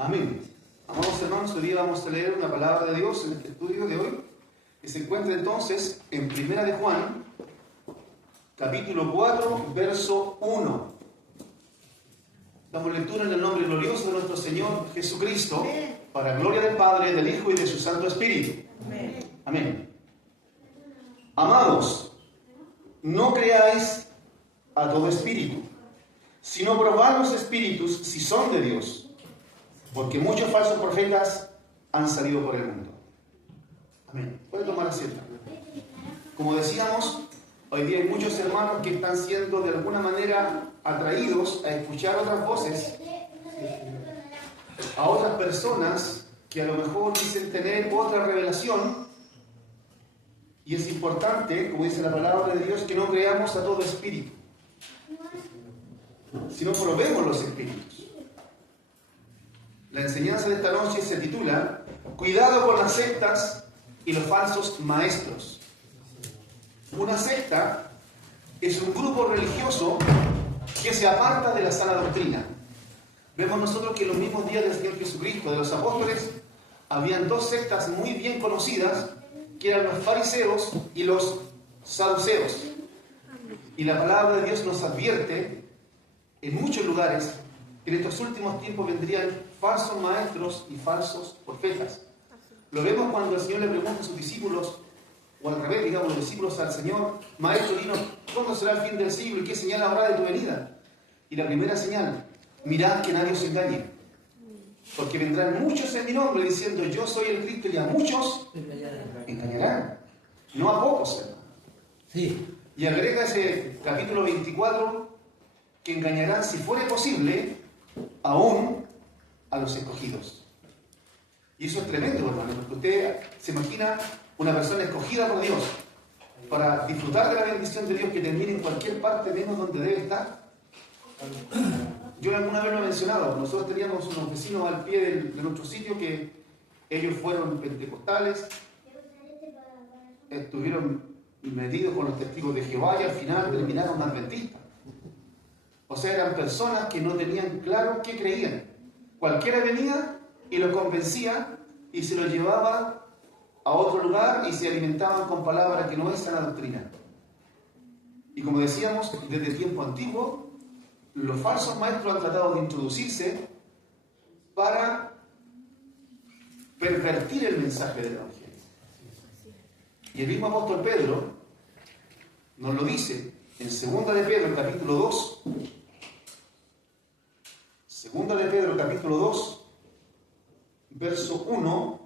Amén. Amados hermanos, hoy día vamos a leer una palabra de Dios en este estudio de hoy, que se encuentra entonces en Primera de Juan, capítulo 4, verso 1. Damos lectura en el nombre glorioso de nuestro Señor Jesucristo, para gloria del Padre, del Hijo y de su Santo Espíritu. Amén. Amén. Amados, no creáis a todo espíritu, sino probad los espíritus si son de Dios, porque muchos falsos profetas han salido por el mundo. Amén. Puede tomar asiento. Como decíamos, hoy día hay muchos hermanos que están siendo de alguna manera atraídos a escuchar otras voces, a otras personas que a lo mejor dicen tener otra revelación. Y es importante, como dice la palabra de Dios, que no creamos a todo espíritu, sino probemos los espíritus. La enseñanza de esta noche se titula Cuidado con las sectas y los falsos maestros. Una secta es un grupo religioso que se aparta de la sana doctrina. Vemos nosotros que en los mismos días del Señor Jesucristo, de los apóstoles, habían dos sectas muy bien conocidas, que eran los fariseos y los saduceos. Y la palabra de Dios nos advierte en muchos lugares que en estos últimos tiempos vendrían falsos maestros y falsos profetas. Lo vemos cuando el Señor le pregunta a sus discípulos, o al revés, digamos, los discípulos al Señor: Maestro, dinos, ¿cuándo será el fin del siglo y qué señal habrá de tu venida? Y la primera señal: mirad que nadie os engañe, porque vendrán muchos en mi nombre diciendo yo soy el Cristo, y a muchos engañarán, no a pocos, hermano. Sí. Y agrega ese capítulo 24 que engañarán, si fuere posible, aún a los escogidos. Y eso es tremendo, hermano, porque usted se imagina una persona escogida por Dios para disfrutar de la bendición de Dios, que termine en cualquier parte menos donde debe estar. Yo alguna vez lo he mencionado, nosotros teníamos unos vecinos al pie de nuestro sitio que ellos fueron pentecostales, estuvieron metidos con los testigos de Jehová y al final terminaron adventistas. O sea, eran personas que no tenían claro qué creían. Cualquiera venía y los convencía y se los llevaba a otro lugar y se alimentaban con palabras que no es sana doctrina. Y como decíamos, desde tiempo antiguo, los falsos maestros han tratado de introducirse para pervertir el mensaje del Evangelio. Y el mismo apóstol Pedro nos lo dice en 2 de Pedro, capítulo 2. 2 de Pedro, capítulo 2, verso 1,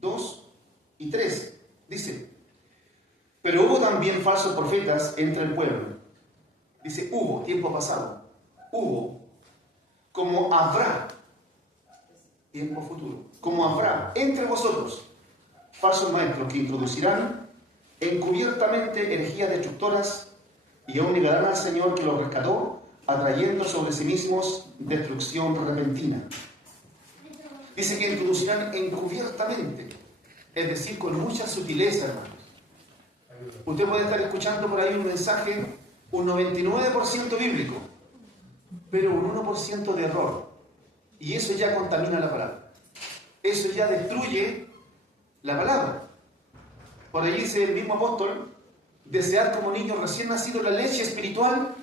2 y 3. Dice: pero hubo también falsos profetas entre el pueblo. Dice hubo, tiempo pasado. Hubo, como habrá, tiempo futuro, como habrá entre vosotros falsos maestros que introducirán encubiertamente herejías destructoras y aún negarán al Señor que los rescató, atrayendo sobre sí mismos destrucción repentina. Dice que introducirán encubiertamente, es decir, con mucha sutileza, hermanos. Usted puede estar escuchando por ahí un mensaje, un 99% bíblico, pero un 1% de error. Y eso ya contamina la palabra. Eso ya destruye la palabra. Por ahí dice el mismo apóstol: desead como niños recién nacidos la leche espiritual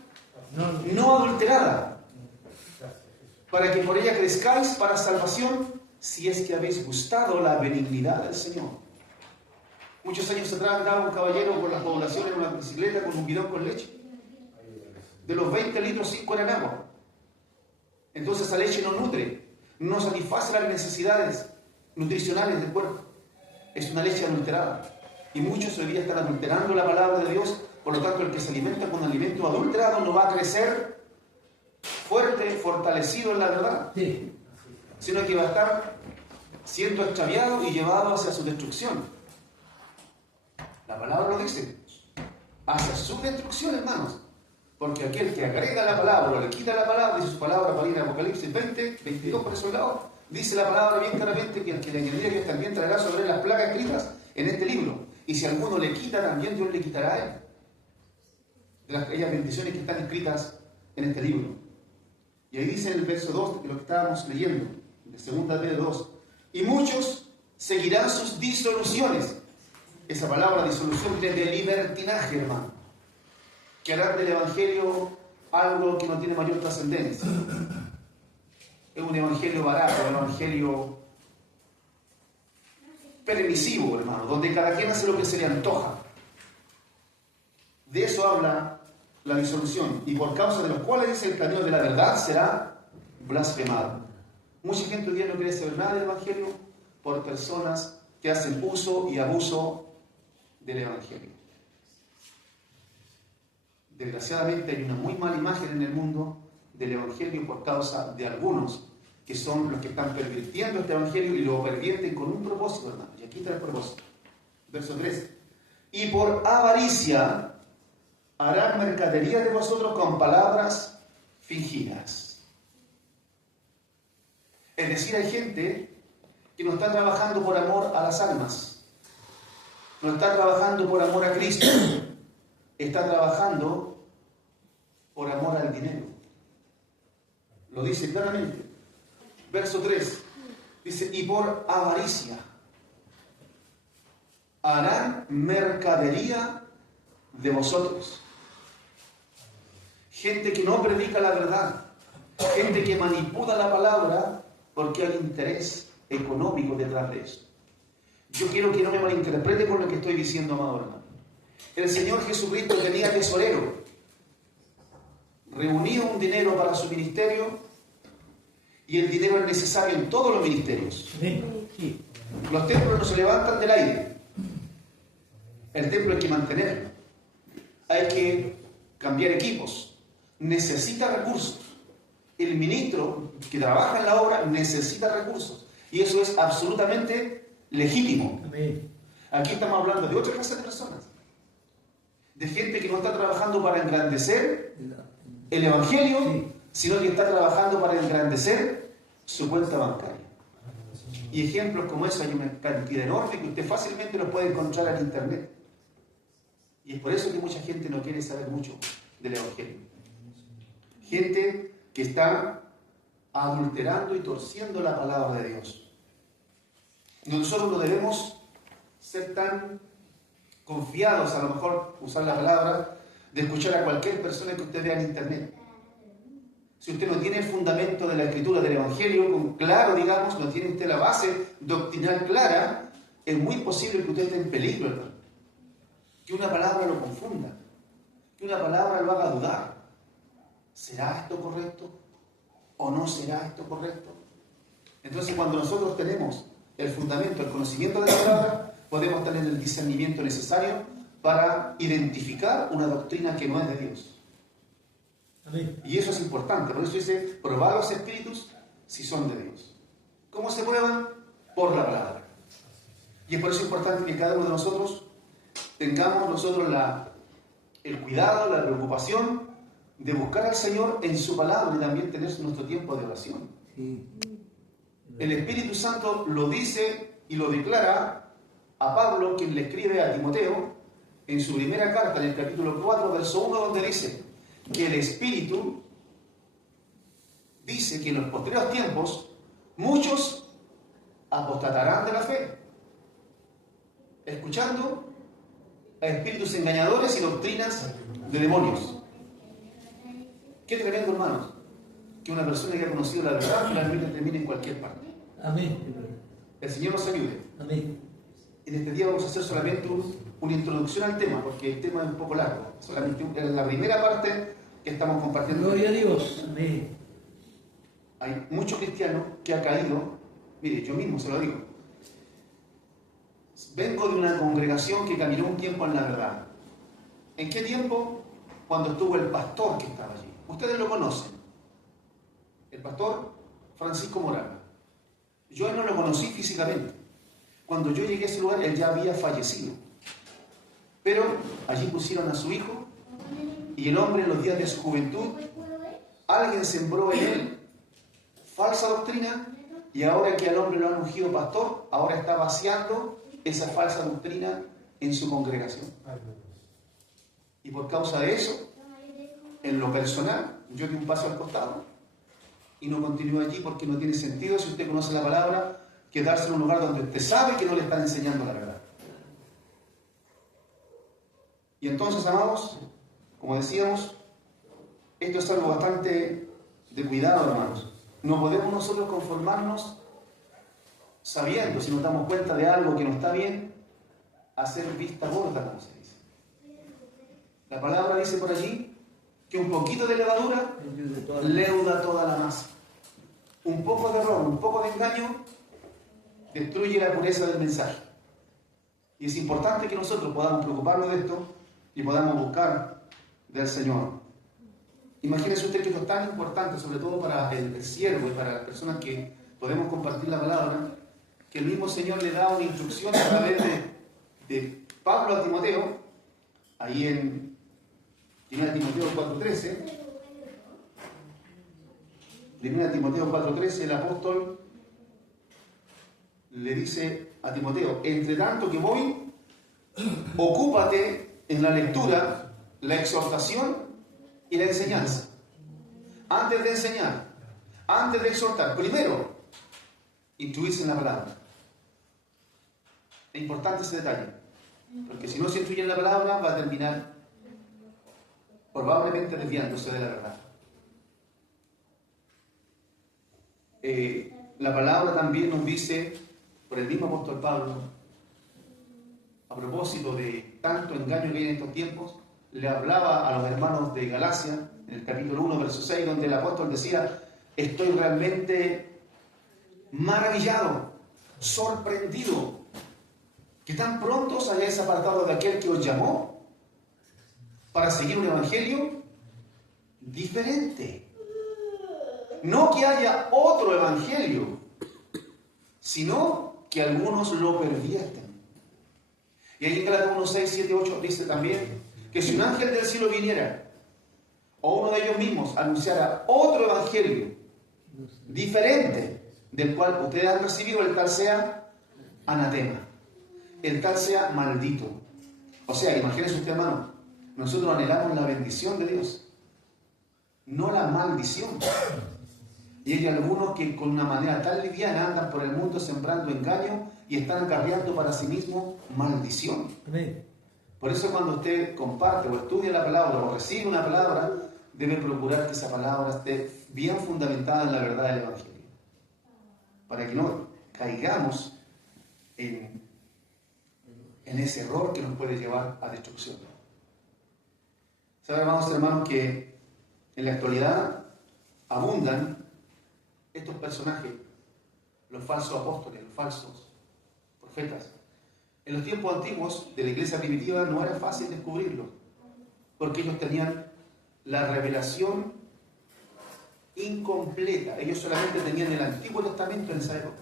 no adulterada, para que por ella crezcáis para salvación, si es que habéis gustado la benignidad del Señor. Muchos años atrás andaba un caballero por las poblaciones en una bicicleta con un bidón con leche. De los 20 litros, 5 eran agua. Entonces esa leche no nutre, no satisface las necesidades nutricionales del cuerpo. Es una leche adulterada. Y muchos hoy día están adulterando la palabra de Dios. Por lo tanto, el que se alimenta con alimento adulterado no va a crecer fuerte, fortalecido en la verdad, sí, sino que va a estar siendo extraviado y llevado hacia su destrucción. La palabra lo dice, hacia su destrucción, hermanos. Porque aquel que agrega la palabra o le quita la palabra, dice su palabra para ir en Apocalipsis 20, 22 por esos lados, dice la palabra bien claramente que el que le añadiera Dios también traerá sobre él las plagas escritas en este libro. Y si alguno le quita, también Dios le quitará a él de aquellas bendiciones que están escritas en este libro. Y ahí dice en el verso 2, lo que estábamos leyendo, de 2 Pedro 2, y muchos seguirán sus disoluciones. Esa palabra disolución viene de libertinaje, hermano, que harán del Evangelio algo que no tiene mayor trascendencia. Es un evangelio barato, un evangelio permisivo, hermano, donde cada quien hace lo que se le antoja. De eso habla la disolución, y por causa de los cuales dice el camino de la verdad será blasfemado. Mucha gente hoy día no quiere saber nada del evangelio por personas que hacen uso y abuso del evangelio. Desgraciadamente hay una muy mala imagen en el mundo del evangelio por causa de algunos que son los que están pervirtiendo este evangelio y lo pervierten con un propósito, hermano. Y aquí está el propósito. Verso 3. Y por avaricia harán mercadería de vosotros con palabras fingidas. Es decir, hay gente que no está trabajando por amor a las almas, no está trabajando por amor a Cristo, está trabajando por amor al dinero. Lo dice claramente. Verso 3, dice, y por avaricia harán mercadería de vosotros. Gente que no predica la verdad, gente que manipula la palabra porque hay interés económico detrás de eso. Yo quiero que no me malinterprete con lo que estoy diciendo, amado hermano. El Señor Jesucristo tenía tesorero, reunía un dinero para su ministerio, y el dinero es necesario en todos los ministerios. Sí. Los templos no se levantan del aire. El templo hay que mantenerlo. Hay que cambiar equipos. Necesita recursos. El ministro que trabaja en la obra necesita recursos. Y eso es absolutamente legítimo. Amén. Aquí estamos hablando de otra clase de personas. De gente que no está trabajando para engrandecer el evangelio, sino que está trabajando para engrandecer su cuenta bancaria. Y ejemplos como eso hay una cantidad enorme que usted fácilmente los puede encontrar en internet. Y es por eso que mucha gente no quiere saber mucho del evangelio. Gente que está adulterando y torciendo la palabra de Dios. Nosotros no debemos ser tan confiados, a lo mejor usar la palabra, de escuchar a cualquier persona que usted vea en internet. Si usted no tiene el fundamento de la escritura del evangelio claro, digamos, no tiene usted la base doctrinal clara, es muy posible que usted esté en peligro, hermano. Que una palabra lo confunda, que una palabra lo haga dudar. ¿Será esto correcto o no será esto correcto? Entonces, cuando nosotros tenemos el fundamento, el conocimiento de la palabra, podemos tener el discernimiento necesario para identificar una doctrina que no es de Dios. Amén. Y eso es importante, por eso dice, probad los espíritus si son de Dios. ¿Cómo se prueban? Por la palabra. Y es por eso importante que cada uno de nosotros tengamos el cuidado, la preocupación de buscar al Señor en su palabra y también tener nuestro tiempo de oración. Sí. El Espíritu Santo lo dice y lo declara a Pablo, quien le escribe a Timoteo, en su primera carta, en el capítulo 4, verso 1, donde dice que el Espíritu dice que en los posteriores tiempos muchos apostatarán de la fe, escuchando a espíritus engañadores y doctrinas de demonios. Qué tremendo, hermanos, que una persona que ha conocido la verdad finalmente termine en cualquier parte. Amén. El Señor nos ayude. Amén. En este día vamos a hacer solamente una introducción al tema, porque el tema es un poco largo. Solamente en la primera parte que estamos compartiendo. Gloria a Dios. Amén. Hay muchos cristianos que han caído. Mire, yo mismo se lo digo. Vengo de una congregación que caminó un tiempo en la verdad. ¿En qué tiempo? Cuando estuvo el pastor que estaba allí. Ustedes lo conocen. El pastor Francisco Morales. Yo no lo conocí físicamente. Cuando yo llegué a ese lugar, él ya había fallecido. Pero allí pusieron a su hijo y el hombre en los días de su juventud, alguien sembró en él falsa doctrina y ahora que al hombre lo han ungido pastor, ahora está vaciando esa falsa doctrina en su congregación. Y por causa de eso, en lo personal, yo di un paso al costado y no continúe allí porque no tiene sentido, si usted conoce la palabra, quedarse en un lugar donde usted sabe que no le están enseñando la verdad. Y entonces, amados, como decíamos, esto es algo bastante de cuidado, hermanos. No podemos nosotros conformarnos sabiendo, si nos damos cuenta de algo que no está bien, hacer vista gorda, como se dice. La palabra dice por allí que un poquito de levadura leuda toda la masa. Un poco de error, un poco de engaño destruye la pureza del mensaje. Y es importante que nosotros podamos preocuparnos de esto y podamos buscar del Señor. Imagínese usted que esto es tan importante, sobre todo para el siervo y para las personas que podemos compartir la palabra, que el mismo Señor le da una instrucción a través de Pablo a Timoteo, ahí en 1 Timoteo 4:13. De 1 Timoteo 4:13, el apóstol le dice a Timoteo: entre tanto que voy, ocúpate en la lectura, la exhortación y la enseñanza. Antes de enseñar, antes de exhortar, primero, instruirse en la palabra. Es importante ese detalle, porque si no se instruye en la palabra, va a terminar probablemente desviándose de la verdad. La palabra también nos dice, por el mismo apóstol Pablo, a propósito de tanto engaño que hay en estos tiempos, le hablaba a los hermanos de Galacia, en el capítulo 1, verso 6, donde el apóstol decía: estoy realmente maravillado, sorprendido, que tan pronto os hayáis apartado de aquel que os llamó para seguir un evangelio diferente. No que haya otro evangelio, sino que algunos lo pervierten. Y ahí en Gálatas 1, 6, 7, 8 dice también que si un ángel del cielo viniera, o uno de ellos mismos anunciara otro evangelio diferente del cual ustedes han recibido, el tal sea anatema, el tal sea maldito. O sea, imagínense usted, hermano, nosotros anhelamos la bendición de Dios, no la maldición. Y hay algunos que con una manera tan liviana andan por el mundo sembrando engaño y están acarreando para sí mismos maldición. Amén. Por eso cuando usted comparte o estudia la palabra o recibe una palabra, debe procurar que esa palabra esté bien fundamentada en la verdad del Evangelio, para que no caigamos en ese error que nos puede llevar a destrucción. Saben, hermanos, que en la actualidad abundan estos personajes, los falsos apóstoles, los falsos profetas. En los tiempos antiguos de la iglesia primitiva no era fácil descubrirlos, porque ellos tenían la revelación incompleta. Ellos solamente tenían el Antiguo Testamento en esa época.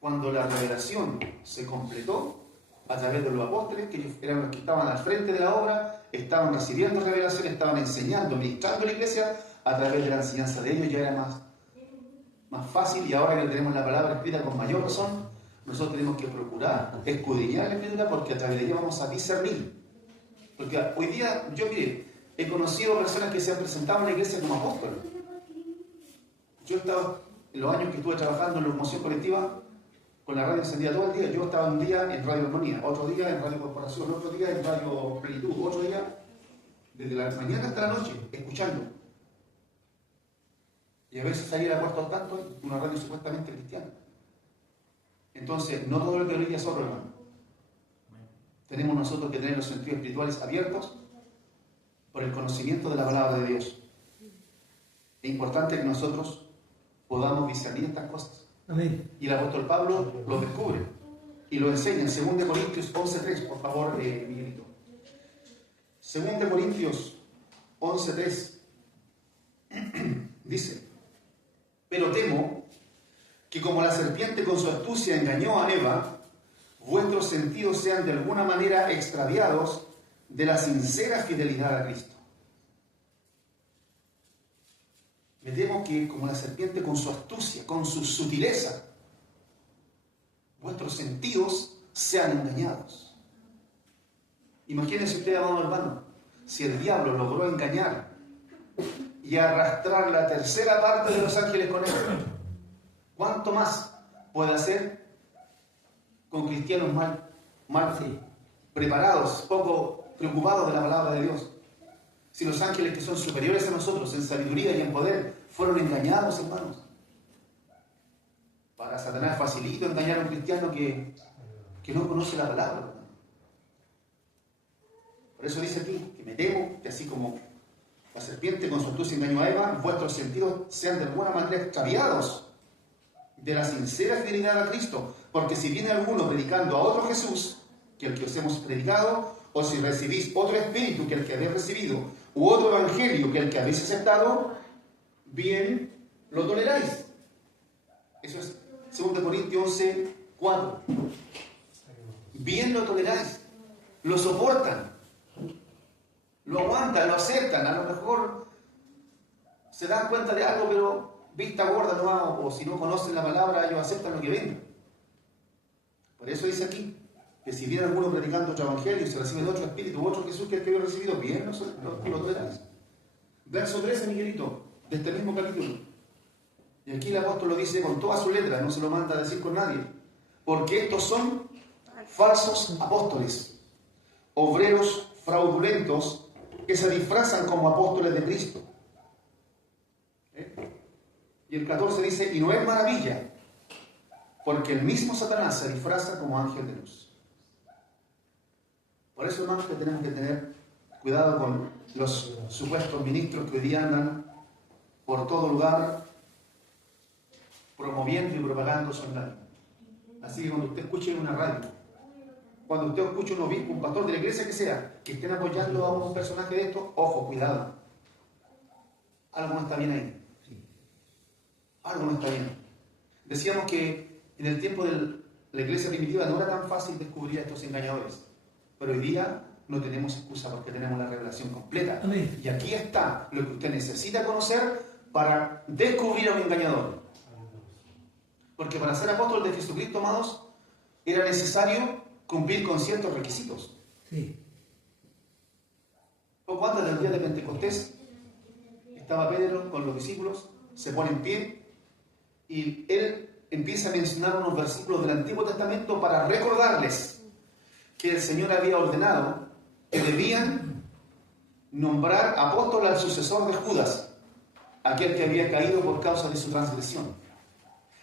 Cuando la revelación se completó a través de los apóstoles, que ellos eran los que estaban al frente de la obra, estaban recibiendo revelación, estaban enseñando, ministrando a la iglesia, a través de la enseñanza de ellos ya era más fácil. Y ahora que tenemos la palabra escrita con mayor razón, nosotros tenemos que procurar escudriñar la escritura, porque a través de ella vamos a discernir. Porque hoy día, yo mire, he conocido personas que se han presentado en la iglesia como apóstoles. Yo estaba, en los años que estuve trabajando en la locomoción colectiva, con la radio encendida todo el día. Yo estaba un día en Radio Armonía, otro día en Radio Corporación, otro día en Radio Plenitud, otro día desde la mañana hasta la noche, escuchando. Y a veces salía a la puerta al tanto, una radio supuestamente cristiana. Entonces, no todo lo que brilla es oro, hermano. Tenemos nosotros que tener los sentidos espirituales abiertos por el conocimiento de la palabra de Dios. Es importante que nosotros podamos discernir estas cosas. Amén. Y el apóstol Pablo lo descubre y lo enseña en 2 Corintios 11:3, por favor, Miguelito. 2 Corintios 11:3 dice: pero temo que como la serpiente con su astucia engañó a Eva, vuestros sentidos sean de alguna manera extraviados de la sincera fidelidad a Cristo. Me temo que como la serpiente con su astucia, con su sutileza, vuestros sentidos sean engañados. Imagínense usted, amado hermano, si el diablo logró engañar y arrastrar la tercera parte de los ángeles con él. ¿Cuánto más puede hacer con cristianos mal preparados, poco preocupados de la palabra de Dios? Si los ángeles que son superiores a nosotros en sabiduría y en poder fueron engañados, hermanos. Para Satanás facilito engañar a un cristiano que no conoce la palabra, hermano. Por eso dice aquí, que me temo que así como la serpiente con su astucia engañó a Eva, vuestros sentidos sean de buena manera extraviados de la sincera fidelidad a Cristo. Porque si viene alguno predicando a otro Jesús, que el que os hemos predicado, o si recibís otro espíritu que el que habéis recibido, u otro evangelio que el que habéis aceptado, bien lo toleráis. Eso es 2 Corintios 11, 4. Bien lo toleráis, lo soportan, lo aguantan, lo aceptan. A lo mejor se dan cuenta de algo, pero vista gorda no, o si no conocen la palabra, ellos aceptan lo que ven. Por eso dice aquí, que si viene alguno predicando otro evangelio y se recibe de otro espíritu, otro Jesús que el que había recibido, bien lo toleráis. Verso 13, Miguelito, de este mismo capítulo. Y aquí el apóstol lo dice con toda su letra, no se lo manda a decir con nadie. Porque estos son falsos apóstoles, obreros fraudulentos que se disfrazan como apóstoles de Cristo. Y el 14 dice, y no es maravilla, porque el mismo Satanás se disfraza como ángel de luz. Por eso, hermanos, que tenemos que tener cuidado con los supuestos ministros que hoy día andan por todo lugar promoviendo y propagando su engaño. Así que cuando usted escuche en una radio, cuando usted escuche un obispo, un pastor de la iglesia que sea, que estén apoyando a un personaje de esto, ojo, cuidado. Algo no está bien ahí. Algo no está bien. Decíamos que en el tiempo de la iglesia primitiva no era tan fácil descubrir a estos engañadores. Pero hoy día no tenemos excusa porque tenemos la revelación completa. Amén. Y aquí está lo que usted necesita conocer para descubrir a un engañador. Porque para ser apóstol de Jesucristo, amados, era necesario cumplir con ciertos requisitos. Sí. Poco antes del día de Pentecostés, estaba Pedro con los discípulos, se pone en pie y él empieza a mencionar unos versículos del Antiguo Testamento para recordarles que el Señor había ordenado que debían nombrar apóstol al sucesor de Judas, aquel que había caído por causa de su transgresión.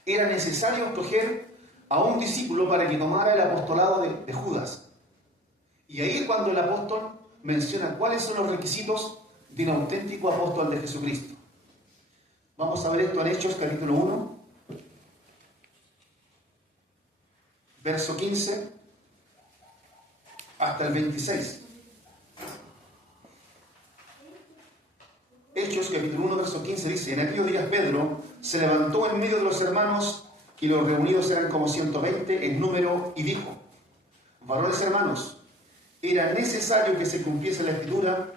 Era necesario escoger a un discípulo para que tomara el apostolado de Judas. Y ahí es cuando el apóstol menciona cuáles son los requisitos de un auténtico apóstol de Jesucristo. Vamos a ver esto en Hechos, capítulo 1, verso 15 hasta el 26. Hechos, capítulo 1, verso 15 dice: en aquellos días Pedro se levantó en medio de los hermanos, y los reunidos eran como 120 en número, y dijo: varones hermanos, era necesario que se cumpliese la Escritura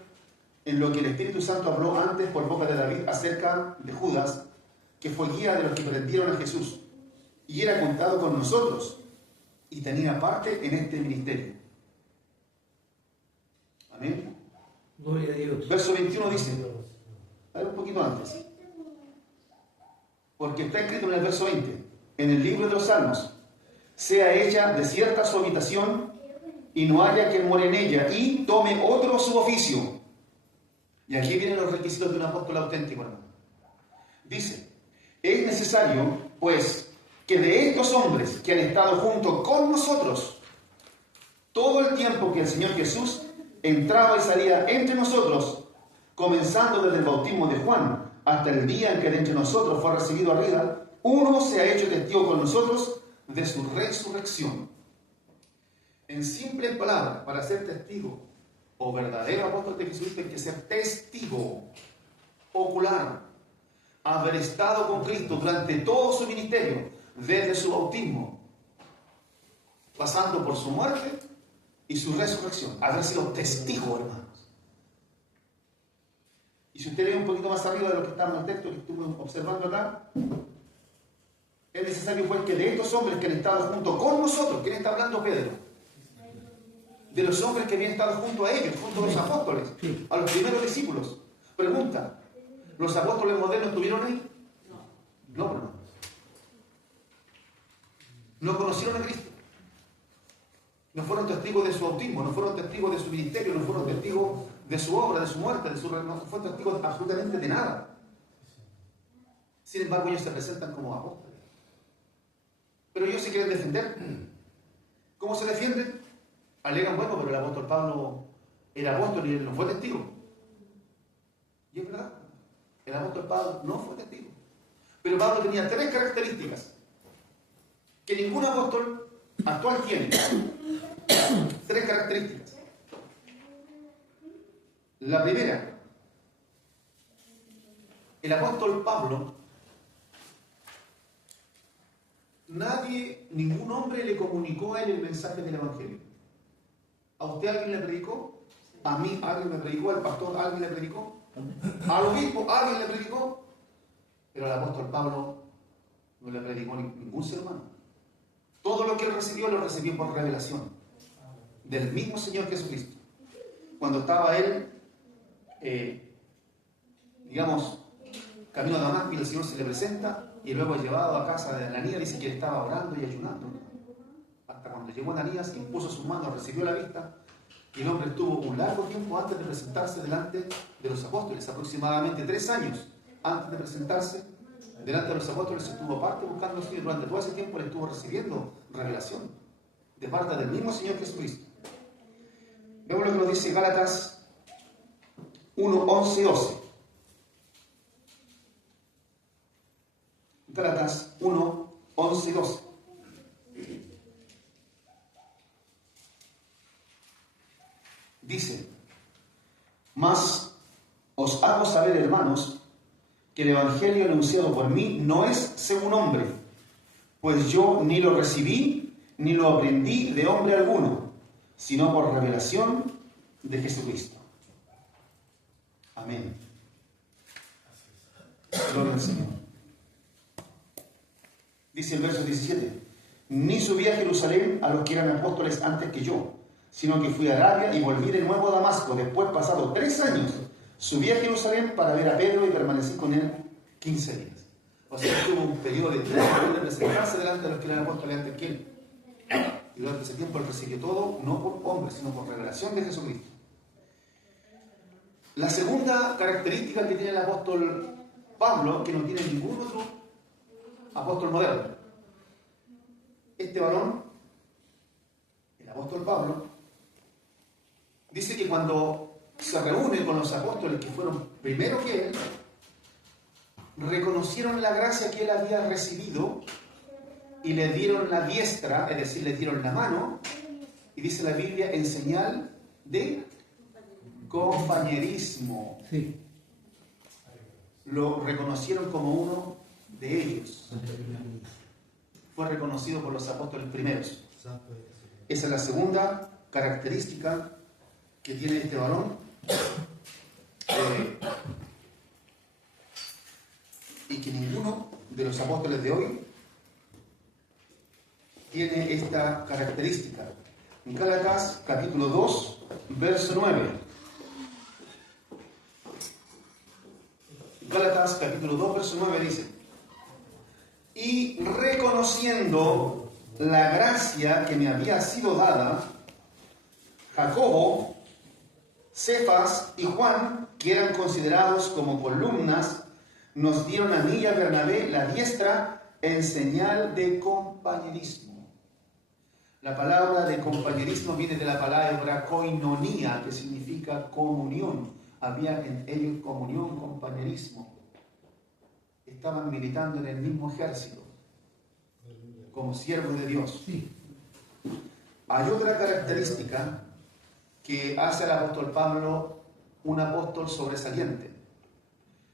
en lo que el Espíritu Santo habló antes por boca de David acerca de Judas, que fue guía de los que prendieron a Jesús, y era contado con nosotros, y tenía parte en este ministerio. Amén. Gloria a Dios. Verso 21 dice, a ver un poquito antes, porque está escrito en el verso 20, en el libro de los Salmos: sea hecha desierta su habitación, y no haya quien more en ella, y tome otro su oficio. Y aquí vienen los requisitos de un apóstol auténtico, hermano. Dice: es necesario, pues, que de estos hombres que han estado junto con nosotros todo el tiempo que el Señor Jesús entraba y salía entre nosotros, comenzando desde el bautismo de Juan hasta el día en que de entre nosotros fue recibido arriba, uno se ha hecho testigo con nosotros de su resurrección. En simples palabras, para ser testigo o verdadero apóstol de Jesucristo hay que ser testigo ocular, haber estado con Cristo durante todo su ministerio, desde su bautismo, pasando por su muerte y su resurrección, haber sido testigo, hermanos. Y si usted lee un poquito más arriba de lo que está en el texto que estuve observando acá, es necesario pues que de estos hombres que han estado junto con nosotros, ¿quién está hablando Pedro? De los hombres que habían estado junto a ellos, junto a los apóstoles, a los primeros discípulos. Pregunta: ¿Los apóstoles modernos estuvieron ahí? No, hermanos. No conocieron a Cristo. No fueron testigos de su bautismo, no fueron testigos de su ministerio, no fueron testigos de su obra, de su muerte, no fueron testigos absolutamente de nada. Sin embargo, ellos se presentan como apóstoles. Pero ellos se quieren defender. ¿Cómo se defienden? Alegan, bueno, pero el apóstol Pablo era apóstol y él no fue testigo. Y es verdad, el apóstol Pablo no fue testigo. Pero Pablo tenía 3 características que ningún apóstol actual tiene. 3 características. La primera, el apóstol Pablo, ningún hombre le comunicó a él el mensaje del Evangelio. ¿A usted alguien le predicó? ¿A mí alguien me predicó? ¿Al pastor alguien le predicó? ¿Al obispo alguien le predicó? Pero al apóstol Pablo no le predicó ningún ser humano. Todo lo que él recibió lo recibió por revelación del mismo Señor Jesucristo. Cuando estaba él, camino a Damasco, y el Señor se le presenta y luego llevado a casa de Ananías, dice que él estaba orando y ayunando. Hasta cuando llegó Ananías, impuso sus manos, recibió la vista, y el hombre estuvo un largo tiempo antes de presentarse delante de los apóstoles, aproximadamente 3 años antes de presentarse delante de los apóstoles. Estuvo aparte buscando al Señor. Durante todo ese tiempo le estuvo recibiendo revelación de parte del mismo Señor Jesucristo. Vemos lo que nos dice Gálatas 1, 11 y 12. Gálatas 1, 11 y 12. Dice: mas os hago saber, hermanos, que el evangelio anunciado por mí no es según hombre, pues yo ni lo recibí ni lo aprendí de hombre alguno, sino por revelación de Jesucristo. Amén. Gloria al Señor. Dice el verso 17: ni subí a Jerusalén a los que eran apóstoles antes que yo, sino que fui a Arabia y volví de nuevo a Damasco. Después, pasados 3 años, subí a Jerusalén para ver a Pedro y permanecí con él 15 días. O sea, tuvo un periodo de tiempo de presentarse delante de los que eran apóstoles antes que él. Y durante ese tiempo él recibió todo, no por hombre, sino por revelación de Jesucristo. La segunda característica que tiene el apóstol Pablo, que no tiene ningún otro apóstol moderno. Este varón, el apóstol Pablo, dice que cuando se reúne con los apóstoles que fueron primero que él, reconocieron la gracia que él había recibido y le dieron la diestra, es decir, le dieron la mano, y dice la Biblia, en señal de compañerismo. Sí. Lo reconocieron como uno de ellos. Fue reconocido por los apóstoles primeros. Esa es la segunda característica que tiene este varón. Y que ninguno de los apóstoles de hoy tiene esta característica. En Gálatas capítulo 2, verso 9. Gálatas capítulo 2, verso 9 dice: y reconociendo la gracia que me había sido dada, Jacobo, Cefas y Juan, que eran considerados como columnas, nos dieron a mí y a Bernabé la diestra en señal de compañerismo. La palabra de compañerismo viene de la palabra koinonía, que significa comunión. Había en ellos comunión, compañerismo. Estaban militando en el mismo ejército, como siervos de Dios. Hay otra característica que hace al apóstol Pablo un apóstol sobresaliente.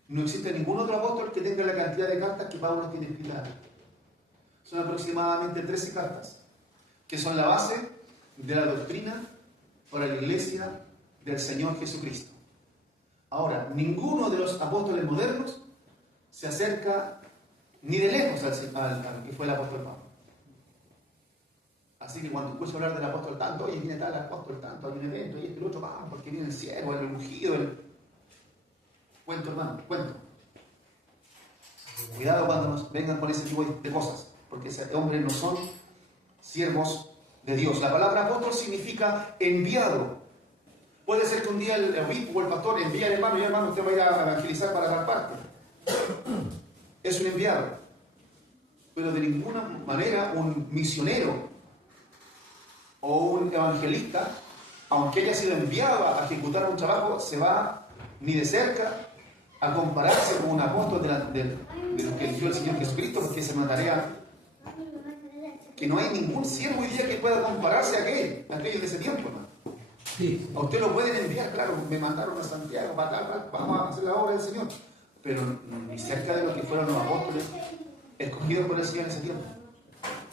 No existe ningún otro apóstol que tenga la cantidad de cartas que Pablo tiene escritas. Son aproximadamente 13 cartas, que son la base de la doctrina para la iglesia del Señor Jesucristo. Ahora, ninguno de los apóstoles modernos se acerca ni de lejos al que fue el apóstol Pablo. Así que cuando escucho hablar del apóstol tanto, oye, viene tal apóstol tanto, hay un evento, y este el otro, porque viene el ciego, el ungido, Cuento, hermano, cuento. Cuidado cuando nos vengan con ese tipo de cosas, porque esos hombres no son siervos de Dios. La palabra apóstol significa enviado. Puede ser que un día el obispo o el pastor envíe al hermano y hermano, usted va a ir a evangelizar para tal parte. Es un enviado. Pero de ninguna manera un misionero o un evangelista, aunque haya sido enviado a ejecutar un trabajo, se va ni de cerca a compararse con un apóstol de los que eligió el Señor Jesucristo, porque esa es una tarea que no hay ningún siervo hoy día que pueda compararse a aquellos de ese tiempo, ¿no? Sí. A usted lo pueden enviar, claro, me mandaron a Santiago para acá, vamos a hacer la obra del Señor, pero ni cerca de lo que fueron los apóstoles escogidos por el Señor en ese tiempo.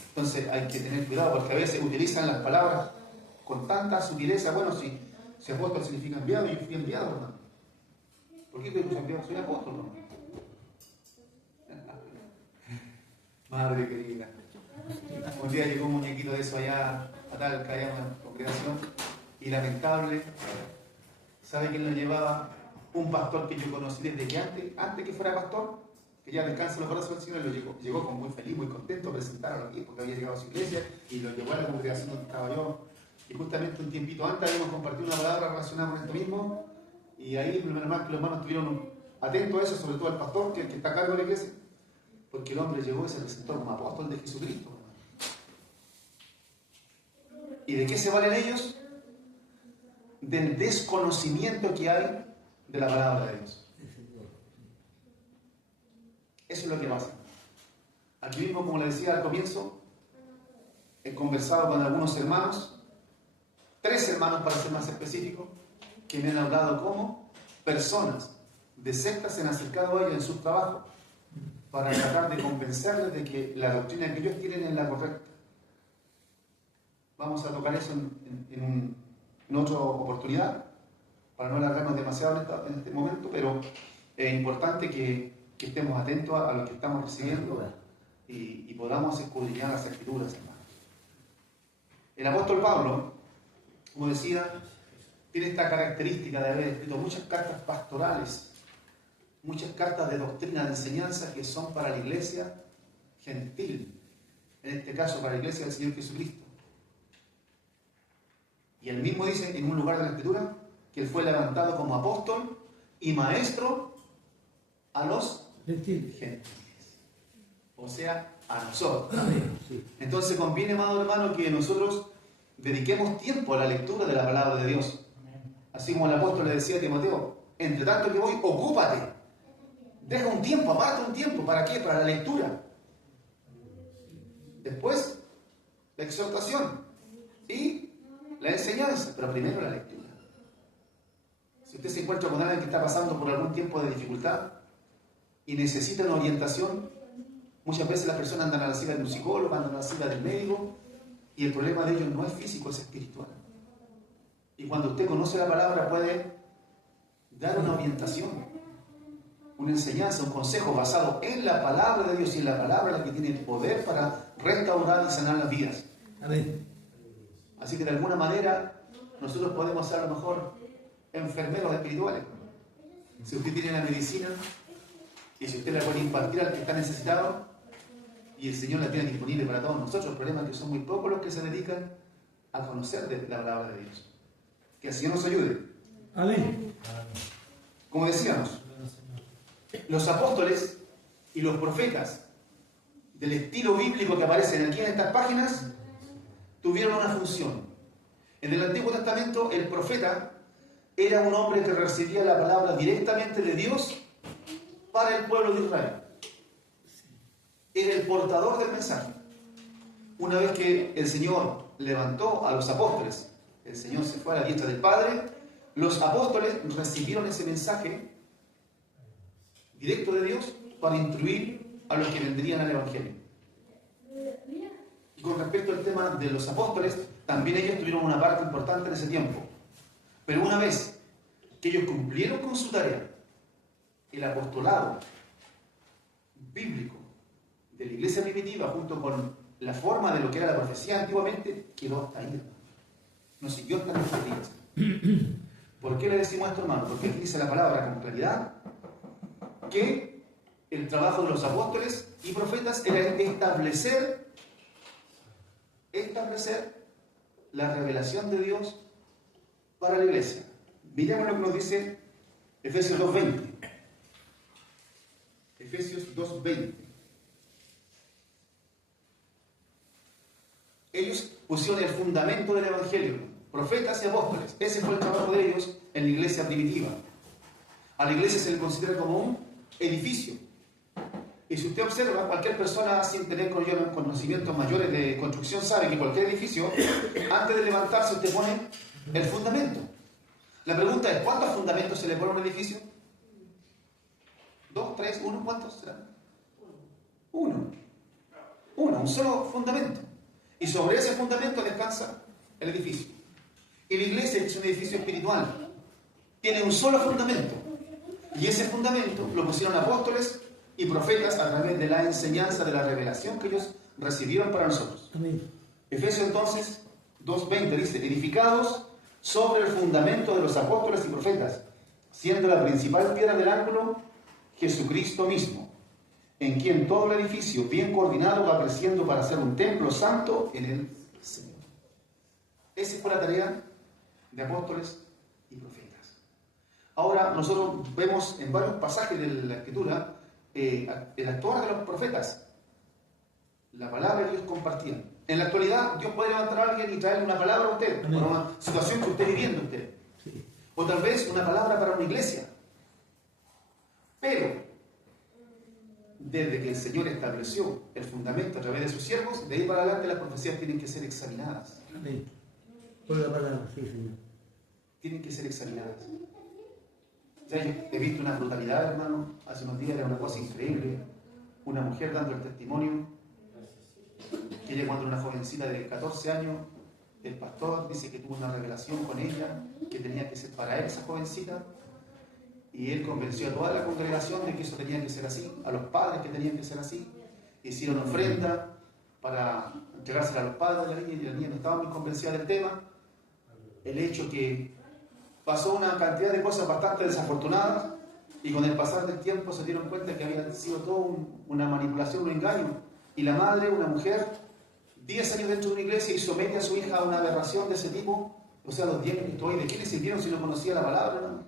Entonces hay que tener cuidado, porque a veces utilizan las palabras con tanta sutileza. Bueno, si apóstol significa enviado, yo fui enviado, hermano. ¿Por qué fui enviado? Soy apóstol, ¿no? Madre querida. Un día llegó un muñequito de eso allá a Talca, allá en una congregación, y lamentable, ¿sabe quién lo llevaba? Un pastor que yo conocí desde que antes que fuera pastor, que ya descansa en los brazos del Señor, llegó como muy feliz, muy contento a presentarlo aquí, porque había llegado a su iglesia, y lo llevó a la congregación donde estaba yo. Y justamente un tiempito antes habíamos compartido una palabra relacionada con esto mismo, y ahí menos mal que los hermanos estuvieron atentos a eso, sobre todo al pastor que está a cargo de la iglesia, porque el hombre llegó y se presentó como apóstol de Jesucristo. ¿Y de qué se valen ellos? Del desconocimiento que hay de la palabra de Dios. Eso es lo que pasa. Aquí mismo, como le decía al comienzo, he conversado con algunos hermanos, 3 hermanos para ser más específico, que me han hablado como personas de sectas se han acercado a ellos en sus trabajos para tratar de convencerles de que la doctrina que ellos tienen es la correcta. Vamos a tocar eso en otra oportunidad, para no alargarnos demasiado en este momento, pero es importante que estemos atentos a lo que estamos recibiendo y podamos escudriñar las escrituras, hermanos. El apóstol Pablo, como decía, tiene esta característica de haber escrito muchas cartas pastorales, muchas cartas de doctrina, de enseñanza que son para la iglesia gentil, en este caso para la iglesia del Señor Jesucristo. Y él mismo dice en un lugar de la Escritura que él fue levantado como apóstol y maestro a los gentiles. O sea, a nosotros. Entonces conviene, amado hermano, que nosotros dediquemos tiempo a la lectura de la palabra de Dios. Así como el apóstol le decía a Timoteo, entre tanto que voy, ocúpate. Deja un tiempo, aparta un tiempo. ¿Para qué? Para la lectura. Después, la exhortación y la enseñanza, pero primero la lectura. Si usted se encuentra con alguien que está pasando por algún tiempo de dificultad y necesita una orientación, muchas veces las personas andan a la cita de un psicólogo, andan a la cita del médico, y el problema de ellos no es físico, es espiritual. Y cuando usted conoce la palabra puede dar una orientación, una enseñanza, un consejo basado en la palabra de Dios, y en la palabra la que tiene el poder para restaurar y sanar las vidas. Amén. Así que de alguna manera nosotros podemos ser a lo mejor enfermeros espirituales. Si usted tiene la medicina y si usted la puede impartir al que está necesitado y el Señor la tiene disponible para todos nosotros, el problema es que son muy pocos los que se dedican a conocer de la palabra de Dios. Que el Señor nos ayude. Amén. Como decíamos, los apóstoles y los profetas del estilo bíblico que aparecen aquí en estas páginas tuvieron una función. En el Antiguo Testamento el profeta era un hombre que recibía la palabra directamente de Dios para el pueblo de Israel. Era el portador del mensaje. Una vez que el Señor levantó a los apóstoles, el Señor se fue a la diestra del Padre, los apóstoles recibieron ese mensaje directo de Dios para instruir a los que vendrían al Evangelio. Y con respecto al tema de los apóstoles, también ellos tuvieron una parte importante en ese tiempo. Pero una vez que ellos cumplieron con su tarea, el apostolado bíblico de la iglesia primitiva, junto con la forma de lo que era la profecía antiguamente, quedó hasta ahí. No siguió hasta nuestros días. ¿Por qué le decimos esto, hermano? Porque aquí dice la palabra con claridad que el trabajo de los apóstoles y profetas era establecer la revelación de Dios para la iglesia. Miremos lo que nos dice Efesios 2:20. Efesios 2:20. Ellos pusieron el fundamento del Evangelio, profetas y apóstoles. Ese fue el trabajo de ellos en la iglesia primitiva. A la iglesia se le considera como un edificio. Y si usted observa, cualquier persona sin tener conocimientos mayores de construcción sabe que cualquier edificio, antes de levantarse, usted pone el fundamento. La pregunta es, ¿cuántos fundamentos se le pone a un edificio? ¿2, 3, 1? ¿Cuántos serán? Uno, un solo fundamento. Y sobre ese fundamento descansa el edificio. Y la iglesia, que es un edificio espiritual, tiene un solo fundamento. Y ese fundamento lo pusieron apóstoles y profetas a través de la enseñanza, de la revelación que ellos recibieron para nosotros. Amén. Efesios entonces 2:20 dice, edificados sobre el fundamento de los apóstoles y profetas, siendo la principal piedra del ángulo Jesucristo mismo, en quien todo el edificio bien coordinado va creciendo para ser un templo santo en el Señor. Esa fue la tarea de apóstoles y profetas. Ahora nosotros vemos en varios pasajes de la Escritura el actuar de los profetas. La palabra que ellos compartían. En la actualidad Dios puede levantar a alguien y traerle una palabra a usted, por una situación que usted esté viviendo usted. Sí. O tal vez una palabra para una iglesia. Pero desde que el Señor estableció el fundamento a través de sus siervos, de ahí para adelante las profecías tienen que ser examinadas. Amén. Por la palabra, sí, Señor. Tienen que ser examinadas. O sea, yo he visto una brutalidad, hermano. Hace unos días era una cosa increíble. Una mujer dando el testimonio que ella, cuando era una jovencita de 14 años, el pastor dice que tuvo una revelación con ella, que tenía que ser para él esa jovencita, y él convenció a toda la congregación de que eso tenía que ser así, a los padres que tenían que ser así. Hicieron ofrenda para entregársela a los padres de la niña, y la niña no estaba muy convencida del tema. El hecho que pasó una cantidad de cosas bastante desafortunadas, y con el pasar del tiempo se dieron cuenta que había sido todo una manipulación, un engaño. Y la madre, una mujer, 10 años dentro de una iglesia, y somete a su hija a una aberración de ese tipo. O sea, los 10 minutos, ¿de qué le sirvieron si no conocía la palabra, hermano?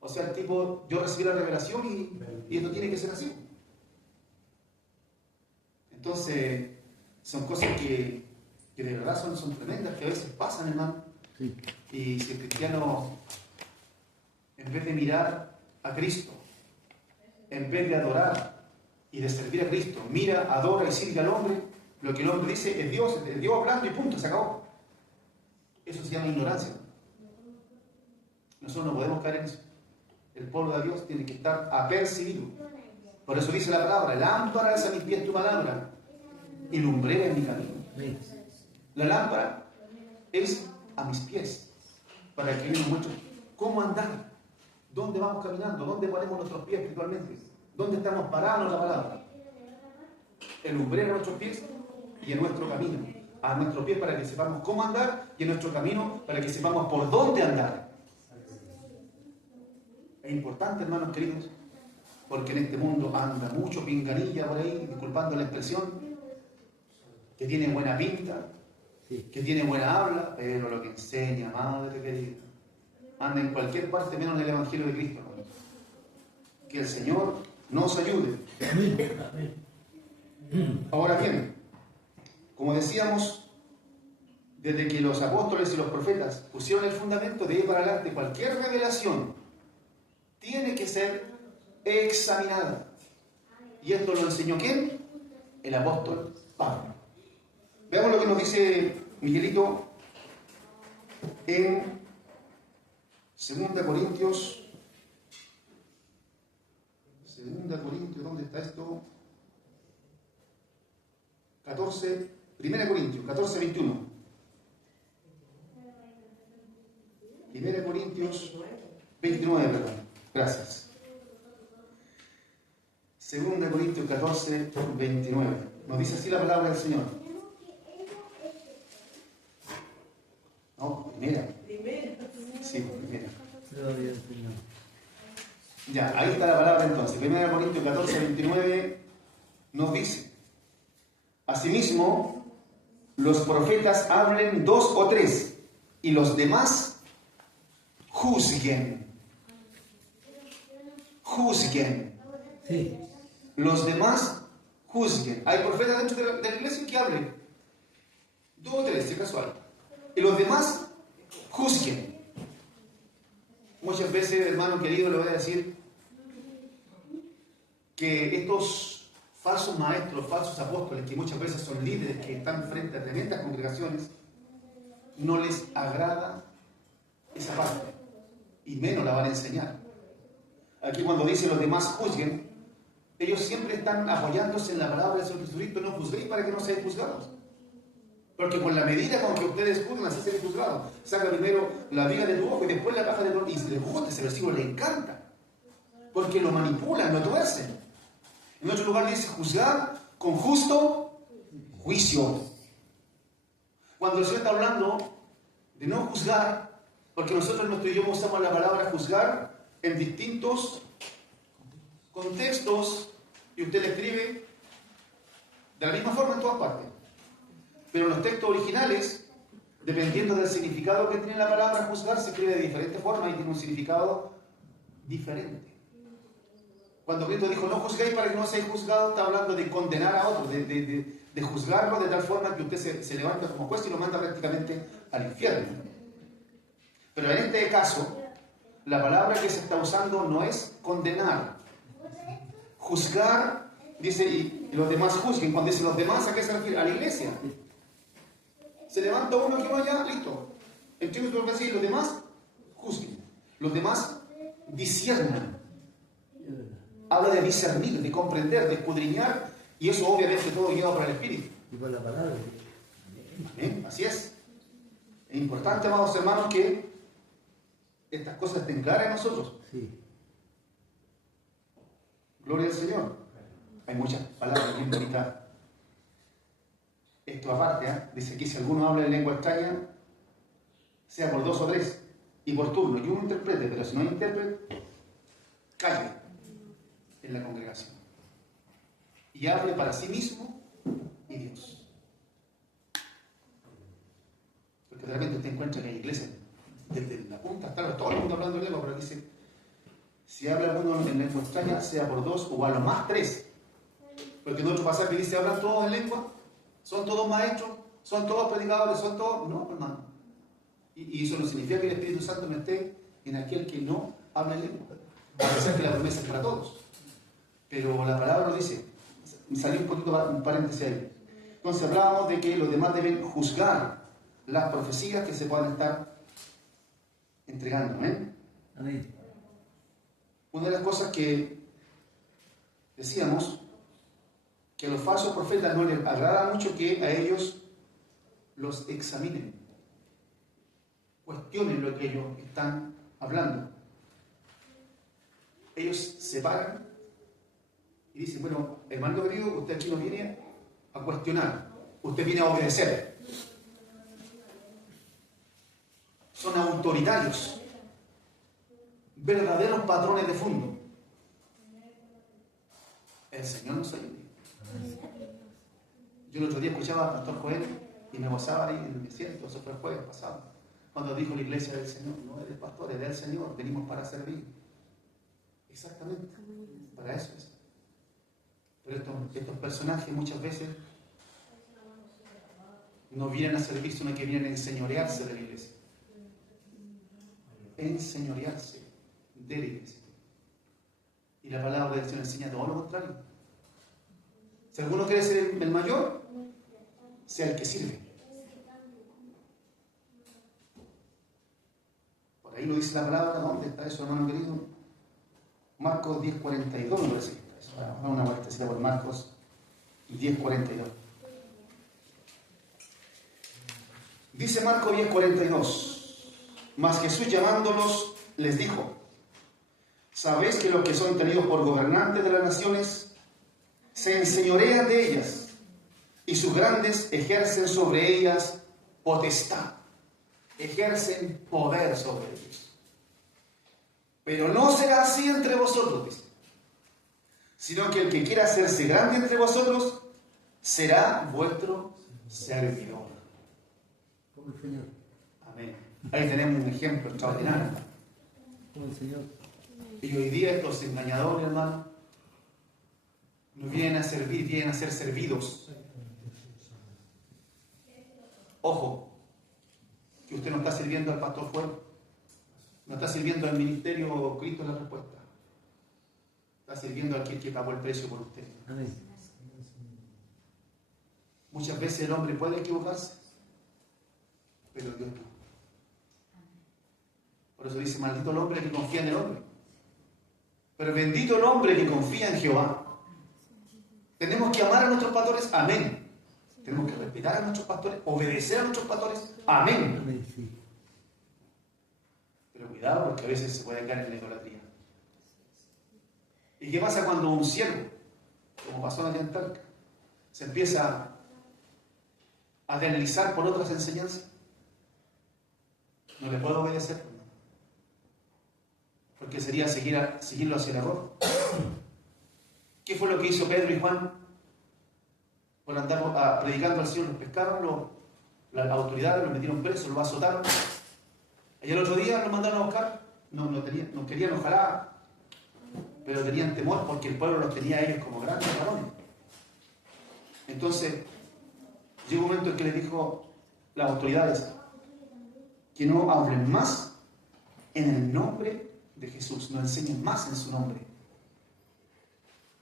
O sea, el tipo, yo recibí la revelación y esto tiene que ser así. Entonces, son cosas que de verdad son tremendas, que a veces pasan, hermano. Sí. Y si el cristiano, en vez de mirar a Cristo, en vez de adorar y de servir a Cristo, mira, adora y sirve al hombre, lo que el hombre dice es Dios hablando y punto, se acabó. Eso se llama ignorancia. Nosotros no podemos caer en eso. El pueblo de Dios tiene que estar apercibido. Por eso dice la palabra, lámpara es a mis pies tu palabra y lumbrera en mi camino. Amén. La lámpara es a mis pies, para que yo nos muestre cómo andar, dónde vamos caminando, dónde ponemos nuestros pies espiritualmente, dónde estamos parados en la palabra. El lumbrero en nuestros pies y en nuestro camino. A nuestros pies para que sepamos cómo andar, y en nuestro camino para que sepamos por dónde andar. Es importante, hermanos queridos, porque en este mundo anda mucho pinganilla por ahí, disculpando la expresión, que tiene buena pinta, Sí. que tiene buena habla, pero lo que enseña, madre querida, anda en cualquier parte menos en el Evangelio de Cristo, hermanos. Que el Señor nos ayude. Amén. Amén. Ahora bien, como decíamos, desde que los apóstoles y los profetas pusieron el fundamento, de ahí para adelante cualquier revelación tiene que ser examinada. ¿Y esto lo enseñó quién? El apóstol Pablo. Veamos lo que nos dice Miguelito en 2 Corintios. 2 Corintios, ¿dónde está esto? 1 Corintios 14, 21. 1 Corintios 29, perdón. Gracias. 2 Corintios 14, 29. Nos dice así la palabra del Señor. No, primera. Sí, primera. Gloria al Señor. Ya, ahí está la palabra entonces. 1 Corintios 14, 29 nos dice: asimismo, los profetas hablen 2 o 3, y los demás juzguen. Juzguen. Sí. Los demás juzguen. Hay profetas dentro de la iglesia que hablen 2 o 3, si acaso hay. Y los demás juzguen. Muchas veces, hermano querido, le voy a decir que estos falsos maestros, falsos apóstoles, que muchas veces son líderes, que están frente a tremendas congregaciones, no les agrada esa parte, y menos la van a enseñar. Aquí cuando dice los demás juzguen, ellos siempre están apoyándose en la palabra del Señor Jesucristo: no juzguéis para que no seáis juzgados. Porque con la medida con que ustedes juzgan, así seréis juzgados. Saca primero la viga de tu ojo y después la paja de tu ojo. Y si les gusta ese versículo, les encanta. Porque lo manipulan, lo tuercen. En otro lugar dice: juzgar con justo juicio. Cuando el Señor está hablando de no juzgar, porque nosotros en nuestro idioma usamos la palabra juzgar en distintos contextos, y usted le escribe de la misma forma en todas partes. Pero en los textos originales, dependiendo del significado que tiene la palabra juzgar, se escribe de diferentes formas y tiene un significado diferente. Cuando Cristo dijo: no juzguéis para que no seáis juzgados, está hablando de condenar a otro, de juzgarlo de tal forma que usted se levanta como juez y lo manda prácticamente al infierno. Pero en este caso, la palabra que se está usando no es condenar. Juzgar, dice, y los demás juzguen. Cuando dice los demás, ¿a qué se refiere? A la iglesia. Se levanta uno aquí o allá, listo. Entiendo lo que decir: los demás juzguen. Los demás disciernan. Habla de discernir, de comprender, de escudriñar, y eso obviamente todo guiado por el Espíritu. Y por la palabra. Así es. Es importante, amados hermanos, que estas cosas estén claras en nosotros. Sí. Gloria al Señor. Hay muchas palabras bien bonitas. Esto aparte, dice que si alguno habla en lengua extraña, sea por 2 o 3, y por turno, y uno interprete, pero si no hay intérprete, calle en la congregación y hable para sí mismo y Dios. Porque realmente usted encuentra que hay iglesias desde la punta hasta todo el mundo hablando en lengua, pero dice: si habla uno en lengua extraña, sea por 2 o a lo más 3. Porque en otro pasaje dice: hablan todos en lengua, son todos maestros, son todos predicadores, son todos... No, hermano. Y eso no significa que el Espíritu Santo no esté en aquel que no habla en lengua. A pesar que la promesa es para todos. Pero la palabra lo dice. Me salió un poquito un paréntesis ahí. Entonces hablábamos de que los demás deben juzgar las profecías que se puedan estar entregando. ¿Amén? Amén. Una de las cosas que decíamos, que a los falsos profetas no les agrada mucho que a ellos los examinen, cuestionen lo que ellos están hablando. Ellos se paran y dicen: bueno, hermano querido, usted aquí no viene a cuestionar, usted viene a obedecer. Son autoritarios, verdaderos patrones de fondo. El Señor nos ayude. Yo el otro día escuchaba al pastor Joel y me gozaba ahí en el desierto. Eso fue el jueves pasado, cuando dijo: la iglesia del Señor no es del pastor, es del Señor, venimos para servir. Exactamente, para eso es. Pero estos personajes muchas veces no vienen a servir, sino que vienen a enseñorearse de la iglesia. Enseñorearse de la iglesia. Y la palabra del Señor enseña todo lo contrario. Si alguno quiere ser el mayor, sea el que sirve. Por ahí lo dice la palabra. ¿Dónde está eso, hermano querido? Marcos 10:42, me parece que está eso. Vamos a dar una vueltecita por Marcos 10:42. Dice Marcos 10:42: mas Jesús, llamándolos, les dijo: ¿sabéis que los que son tenidos por gobernantes de las naciones se enseñorean de ellas, y sus grandes ejercen sobre ellas potestad? Ejercen poder sobre ellos. Pero no será así entre vosotros, dice, sino que el que quiera hacerse grande entre vosotros será vuestro servidor. Como el Señor. Amén. Ahí tenemos un ejemplo extraordinario. Como el Señor. Y hoy día estos engañadores, hermano, nos vienen a servir, vienen a ser servidos. Ojo, que usted no está sirviendo al pastor Fuego, no está sirviendo al ministerio Cristo es la respuesta. Está sirviendo al que pagó el precio por usted. Amén. Muchas veces el hombre puede equivocarse, pero Dios no. Por eso dice, maldito el hombre que confía en el hombre. Pero bendito el hombre que confía en Jehová. Tenemos que amar a nuestros pastores, amén. Tenemos que respetar a nuestros pastores, obedecer a nuestros pastores, amén. Amén, sí. Pero cuidado, porque a veces se puede caer en la idolatría. ¿Y qué pasa cuando un siervo, como pasó allá en Talca, se empieza a deslizar por otras enseñanzas? No le puedo obedecer, porque sería seguirlo hacia el error. ¿Qué fue lo que hizo Pedro y Juan? Por andar predicando al Señor, los pescaron, las autoridades los metieron presos, los azotaron. Y el otro día los mandaron a buscar, no querían, ojalá, pero tenían temor porque el pueblo los tenía a ellos como grandes varones. Entonces, llegó un momento en que les dijo las autoridades que no hablen más en el nombre de Jesús, no enseñen más en su nombre.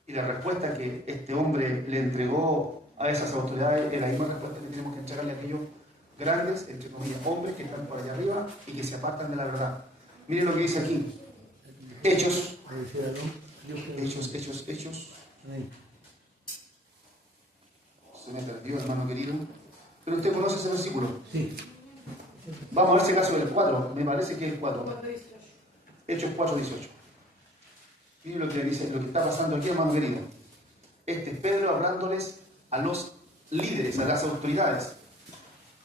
Y la respuesta que este hombre le entregó a esas autoridades es la misma respuesta que tenemos que entregarle a aquellos grandes, entre comillas, hombres que están por allá arriba y que se apartan de la verdad. Miren lo que dice aquí. Hechos. Amén. Se me perdió, hermano querido. Pero usted conoce ese versículo. Sí. Vamos a ver si acaso el 4. Me parece que es el 4. Hechos 4:18. Miren lo que dice, lo que está pasando aquí, hermano querido. Este es Pedro hablándoles a los líderes, a las autoridades.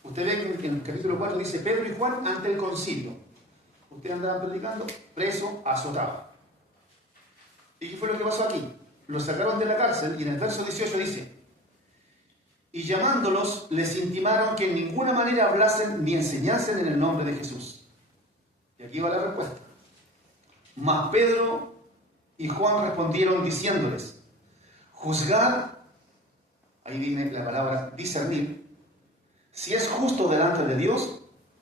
Usted ve que en el capítulo 4 dice Pedro y Juan ante el concilio. Ustedes andaban predicando, preso, azotado. ¿Y qué fue lo que pasó aquí? Los sacaron de la cárcel y en el verso 18 dice: y llamándolos les intimaron que en ninguna manera hablasen ni enseñasen en el nombre de Jesús. Y aquí va la respuesta. Mas Pedro y Juan respondieron diciéndoles: juzgad, ahí viene la palabra discernir, si es justo delante de Dios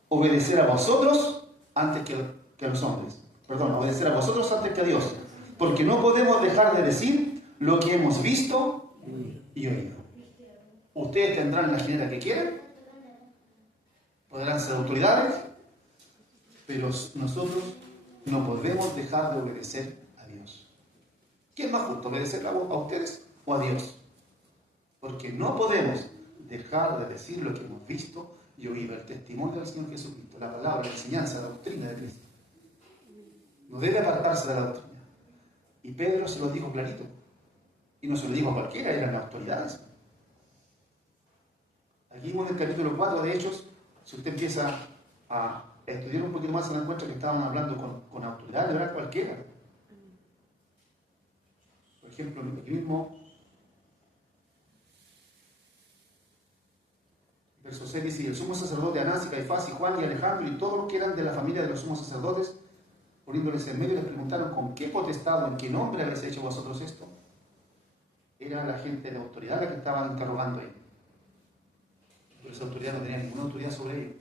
obedecer a vosotros antes que a los hombres. Perdón, obedecer a vosotros antes que a Dios. Porque no podemos dejar de decir lo que hemos visto y oído. Ustedes tendrán la genera que quieran, podrán ser autoridades, pero nosotros no podemos dejar de obedecer a Dios. ¿Qué es más justo, obedecer a ustedes o a Dios? Porque no podemos dejar de decir lo que hemos visto y oído, el testimonio del Señor Jesucristo, la palabra, la enseñanza, la doctrina de Cristo. No debe apartarse de la doctrina. Y Pedro se lo dijo clarito. Y no se lo dijo a cualquiera, eran las autoridades. Aquí en el capítulo 4 de Hechos, si usted empieza a estudiar un poquito más, se da cuenta que estaban hablando con autoridades, no era cualquiera. Por ejemplo, aquí mismo, verso 6 dice: y el sumo sacerdote Anás y Caifás y Juan y Alejandro y todos los que eran de la familia de los sumos sacerdotes, poniéndoles en medio, les preguntaron: ¿con qué potestad o en qué nombre habéis hecho vosotros esto? Era la gente de autoridad la que estaban interrogando ahí. Pero esa autoridad no tenía ninguna autoridad sobre ellos,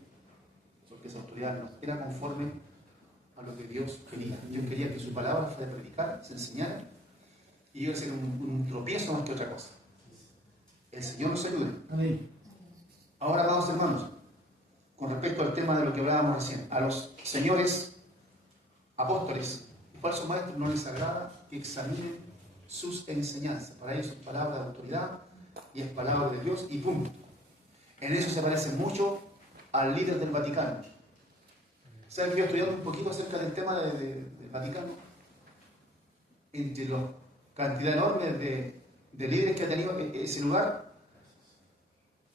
porque esa autoridad no era conforme a lo que Dios quería. Dios quería que su palabra fuera predicada, se enseñara, y iba a ser un tropiezo más que otra cosa. El Señor nos ayude. Amén. Ahora, amados hermanos, con respecto al tema de lo que hablábamos recién, a los señores apóstoles y falsos maestros no les agrada que examinen sus enseñanzas. Para ellos es palabra de autoridad y es palabra de Dios y punto. En eso se parece mucho al líder del Vaticano. ¿Saben que yo estudiando un poquito acerca del tema del Vaticano? Entre la cantidad enorme de líderes que ha tenido ese lugar,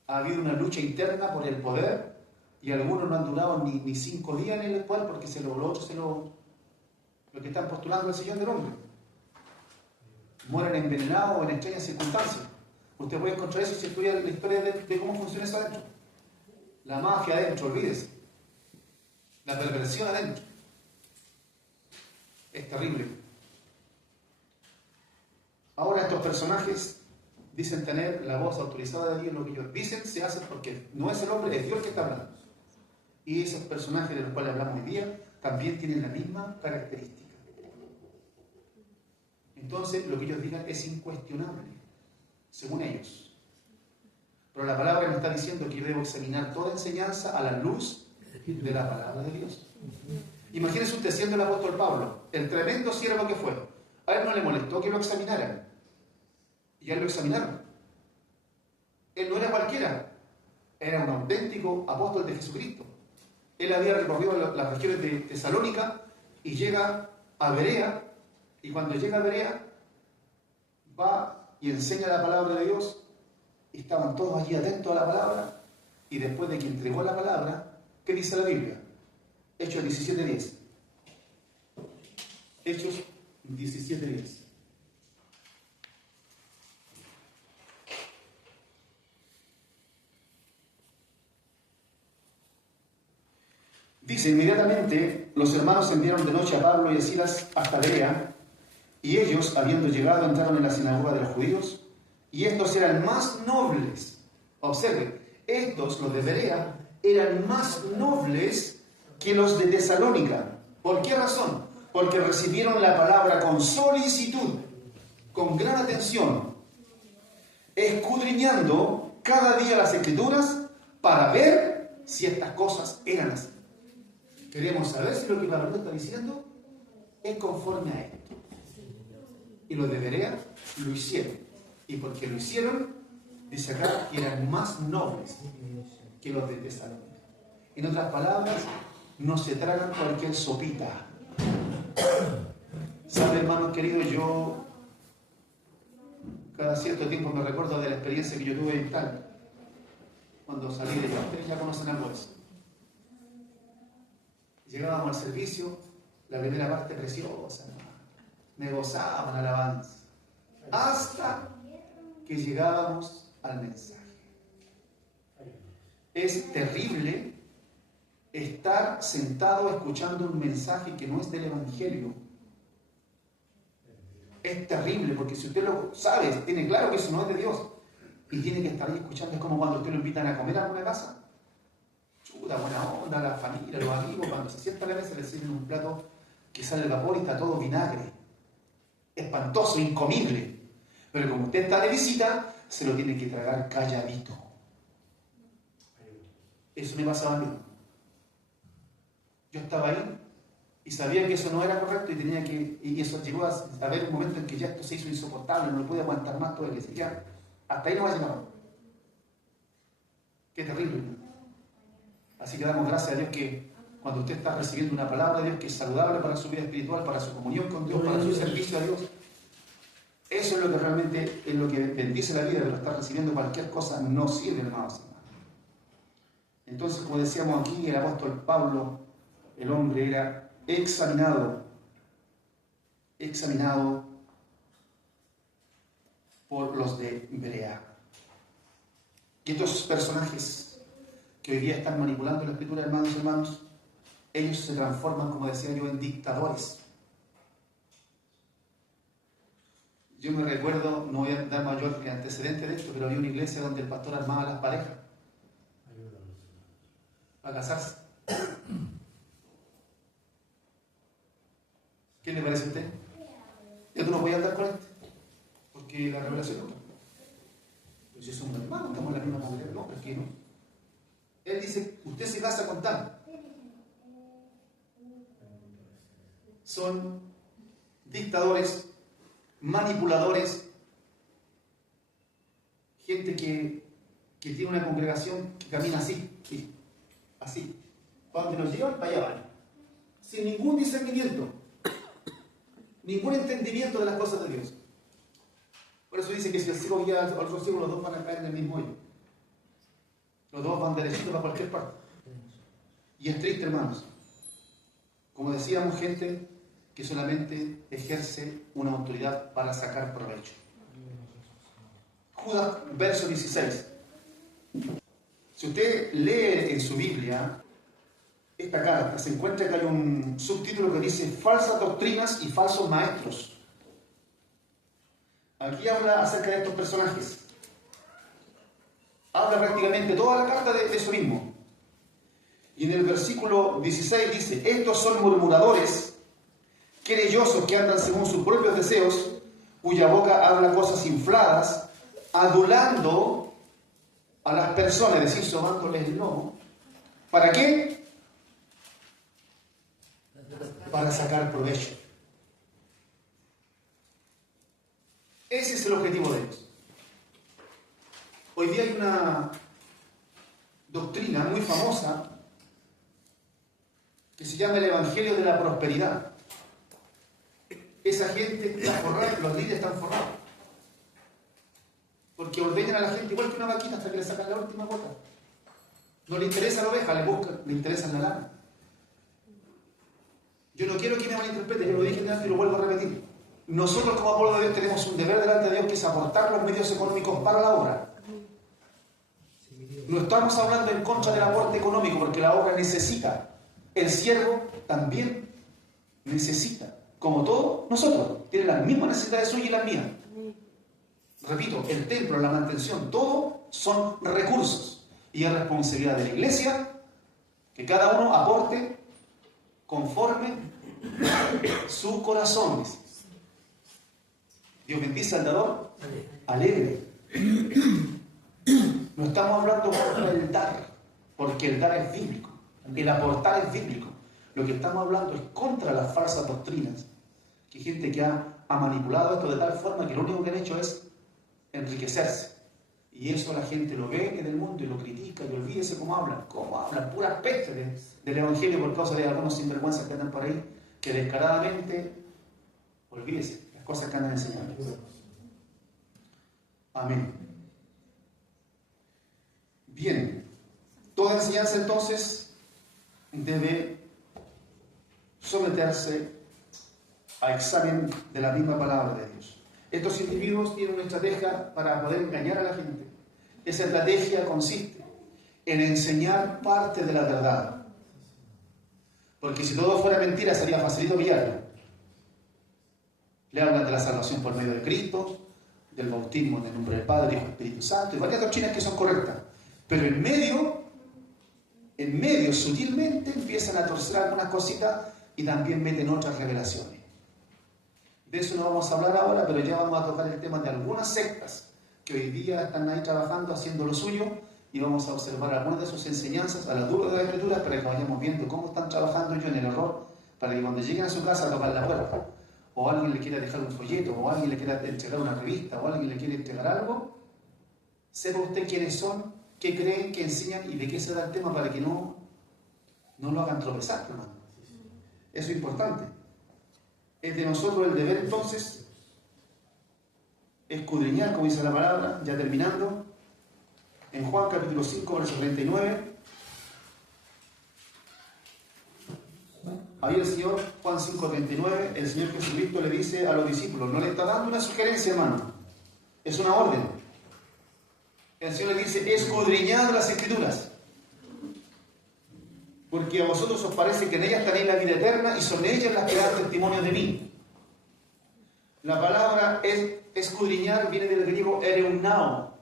ha habido una lucha interna por el poder y algunos no han durado ni 5 días en el poder porque los otros se lo los que están postulando el sillón del hombre. Mueren envenenados o en extrañas circunstancias. Usted puede encontrar eso si estudia la historia de cómo funciona eso adentro. La mafia adentro, olvídese. La perversión adentro. Es terrible. Ahora estos personajes dicen tener la voz autorizada de Dios. Lo que ellos dicen se hace porque no es el hombre, es Dios que está hablando. Y esos personajes de los cuales hablamos hoy día también tienen la misma característica. Entonces lo que ellos digan es incuestionable, según ellos. Pero la palabra me está diciendo que yo debo examinar toda enseñanza a la luz de la palabra de Dios. Imagínese usted siendo el apóstol Pablo, el tremendo siervo que fue. A él no le molestó que lo examinaran. Y a él lo examinaron. Él no era cualquiera. Era un auténtico apóstol de Jesucristo. Él había recorrido las regiones de Tesalónica y llega a Berea. Y cuando llega a Berea, va y enseña la palabra de Dios. Y estaban todos allí atentos a la palabra. Y después de que entregó la palabra, ¿qué dice la Biblia? Hechos 17:10. Hechos 17:10. Dice, inmediatamente los hermanos enviaron de noche a Pablo y a Silas hasta Berea, y ellos, habiendo llegado, entraron en la sinagoga de los judíos, y estos eran más nobles. Observe, estos, los de Berea, eran más nobles que los de Tesalónica. ¿Por qué razón? Porque recibieron la palabra con solicitud, con gran atención, escudriñando cada día las Escrituras para ver si estas cosas eran así. Queremos saber si lo que Pablo está diciendo es conforme a esto. Y los de Berea lo hicieron. Y porque lo hicieron, dice acá que eran más nobles que los de Tesalónica. En otras palabras, no se tragan cualquier sopita. ¿Sabe, hermanos queridos? Yo cada cierto tiempo me recuerdo de la experiencia que yo tuve en tal, cuando salí de allá. Ustedes ya conocen algo de eso. Llegábamos al servicio, la primera parte preciosa, me gozaban alabanza, hasta que llegábamos al mensaje. Es terrible estar sentado escuchando un mensaje que no es del Evangelio. Es terrible, porque si usted lo sabe, tiene claro que eso no es de Dios, y tiene que estar ahí escuchando. Es como cuando usted lo invitan a comer a alguna casa. Chuta, buena onda, la familia, los amigos, cuando se sienta a la mesa le sirven un plato que sale el vapor y está todo vinagre. Espantoso, incomible. Pero como usted está de visita, se lo tiene que tragar calladito. Eso me pasaba a mí. Yo estaba ahí y sabía que eso no era correcto y eso llegó a haber un momento en que ya esto se hizo insoportable, no lo pude aguantar más todo el que ya hasta ahí no va a llegar. Qué terrible, ¿no? Así que damos gracias a Dios que cuando usted está recibiendo una palabra de Dios que es saludable para su vida espiritual, para su comunión con Dios, para su servicio a Dios, eso es lo que realmente es lo que bendice la vida, pero estar recibiendo cualquier cosa no sirve, hermanos. Entonces, como decíamos aquí, el apóstol Pablo, el hombre era examinado por los de Berea. Y estos personajes que hoy día están manipulando la escritura, hermanos, ellos se transforman, como decía yo, en dictadores. Yo me recuerdo, no voy a dar mayor antecedente de esto, pero había una iglesia donde el pastor armaba a las parejas a casarse. ¿Qué le parece a usted? Ya tú no puedes andar con este, porque la revelación no. Pues si somos hermanos, estamos en la misma madre, no, pero es que no. Él dice, usted se casa con tal. Son dictadores, manipuladores, gente que tiene una congregación que camina así, así. Para donde nos llevan, para allá van. Sin ningún discernimiento, ningún entendimiento de las cosas de Dios. Por eso dice que si el ciego guía al otro ciego, los dos van a caer en el mismo hoyo. Los dos van derechitos para cualquier parte. Y es triste, hermanos. Como decíamos, gente que solamente ejerce una autoridad para sacar provecho. Judas, verso 16. Si usted lee en su Biblia esta carta, se encuentra que hay un subtítulo que dice falsas doctrinas y falsos maestros. Aquí habla acerca de estos personajes. Habla prácticamente toda la carta de eso mismo. Y en el versículo 16 dice: estos son murmuradores, querellosos, que andan según sus propios deseos, cuya boca habla cosas infladas, adulando a las personas, es decir, sobándoles el lomo. ¿Para qué? Para sacar provecho. Ese es el objetivo de ellos. Hoy día hay una doctrina muy famosa que se llama el Evangelio de la Prosperidad. Esa gente está forrada, los líderes están forrados. Porque ordenan a la gente igual que una vaquita hasta que le sacan la última gota. No le interesa la oveja, le interesa la lana. Yo no quiero que me malinterprete, yo lo dije antes y lo vuelvo a repetir. Nosotros como pueblo de Dios tenemos un deber delante de Dios, que es aportar los medios económicos para la obra. No estamos hablando en contra del aporte económico, porque la obra necesita. El siervo también necesita. Como todos nosotros, tienen las mismas necesidades suyas y las mías. Repito, el templo, la mantención, todo son recursos. Y es responsabilidad de la iglesia que cada uno aporte conforme sus corazones. Dios bendice al dador alegre. No estamos hablando contra el dar, porque el dar es bíblico, el aportar es bíblico. Lo que estamos hablando es contra las falsas doctrinas, que hay gente que ha manipulado esto de tal forma que lo único que han hecho es enriquecerse. Y eso la gente lo ve en el mundo y lo critica, y olvídese cómo hablan puras pestes del Evangelio por causa de algunos sinvergüenzas que andan por ahí, que descaradamente, olvídese las cosas que andan enseñando. Amén. Bien, toda enseñanza entonces debe someterse a examen de la misma palabra de Dios. Estos individuos tienen una estrategia para poder engañar a la gente. Esa estrategia consiste en enseñar parte de la verdad. Porque si todo fuera mentira, sería facilito pillarlo. Le hablan de la salvación por medio de Cristo, del bautismo en el nombre del Padre, Hijo y Espíritu Santo, y varias doctrinas que son correctas. Pero en medio, sutilmente, empiezan a torcer algunas cositas y también meten otras revelaciones. De eso no vamos a hablar ahora, pero ya vamos a tocar el tema de algunas sectas que hoy día están ahí trabajando, haciendo lo suyo, y vamos a observar algunas de sus enseñanzas a la luz de la Escritura para que vayamos viendo cómo están trabajando ellos en el error, para que cuando lleguen a su casa a tocar la puerta, o alguien le quiera dejar un folleto, o alguien le quiera entregar una revista, o alguien le quiere entregar algo, sepa usted quiénes son, qué creen, qué enseñan y de qué se da el tema, para que no lo hagan tropezar, hermano. Eso es importante. Es de nosotros el deber entonces escudriñar, como dice la palabra, ya terminando, en Juan capítulo 5, verso 39. Ahí el Señor, Juan 5, 39, el Señor Jesucristo le dice a los discípulos, no le está dando una sugerencia, hermano, es una orden. El Señor le dice, escudriñad las Escrituras, porque a vosotros os parece que en ellas tenéis la vida eterna y son ellas las que dan testimonio de mí. La palabra escudriñar viene del griego ereunao,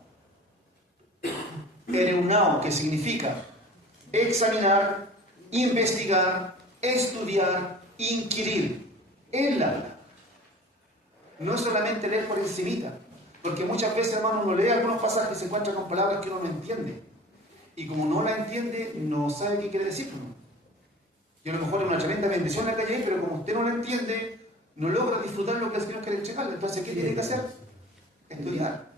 que significa examinar, investigar, estudiar, inquirir. Él habla. No es solamente leer por encimita, porque muchas veces, hermano, uno lee algunos pasajes y se encuentra con palabras que uno no entiende. Y como no la entiende, no sabe qué quiere decir. Y a lo mejor es una tremenda bendición la que hay ahí, pero como usted no la entiende, no logra disfrutar lo que el Señor quiere entregarle. Entonces, ¿qué tiene que hacer? Estudiar.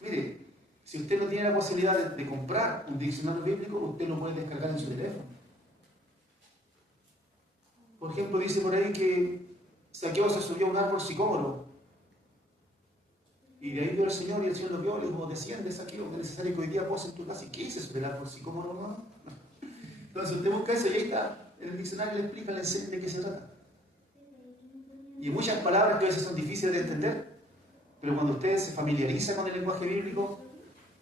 Mire, si usted no tiene la posibilidad de comprar un diccionario bíblico, usted lo puede descargar en su teléfono. Por ejemplo, dice por ahí que Zaqueo se subió a un árbol sicómoro. Y de ahí vio el Señor, y el Señor lo vio y le dijo, desciende, Zaqueo, es necesario que hoy día pose en tu casa. ¿Y qué hice sobre el árbol sicómoro, hermano? Entonces usted busca eso y ahí está, en el diccionario le explica, le enseña de qué se trata. Y muchas palabras que a veces son difíciles de entender, pero cuando usted se familiariza con el lenguaje bíblico,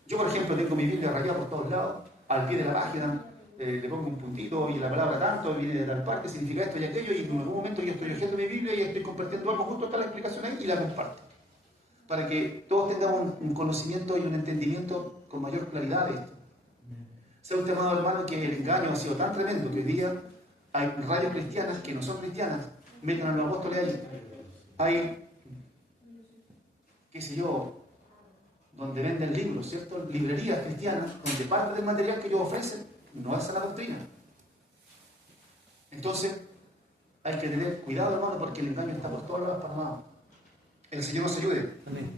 yo por ejemplo tengo mi Biblia rayada por todos lados, al pie de la página, le pongo un puntito y la palabra tanto viene de tal parte, significa esto y aquello, y en algún momento yo estoy leyendo mi Biblia y estoy compartiendo algo, justo está la explicación ahí y la comparto. Para que todos tengamos un conocimiento y un entendimiento con mayor claridad de esto. Sea usted, amado hermano, que el engaño ha sido tan tremendo que hoy día hay radios cristianas que no son cristianas, meten a los apóstoles ahí. Hay, qué sé yo, donde venden libros, ¿cierto? Librerías cristianas, donde parte del material que ellos ofrecen no es a la doctrina. Entonces, hay que tener cuidado, hermano, porque el engaño está por todos lados parmados. El Señor nos ayude. Amén.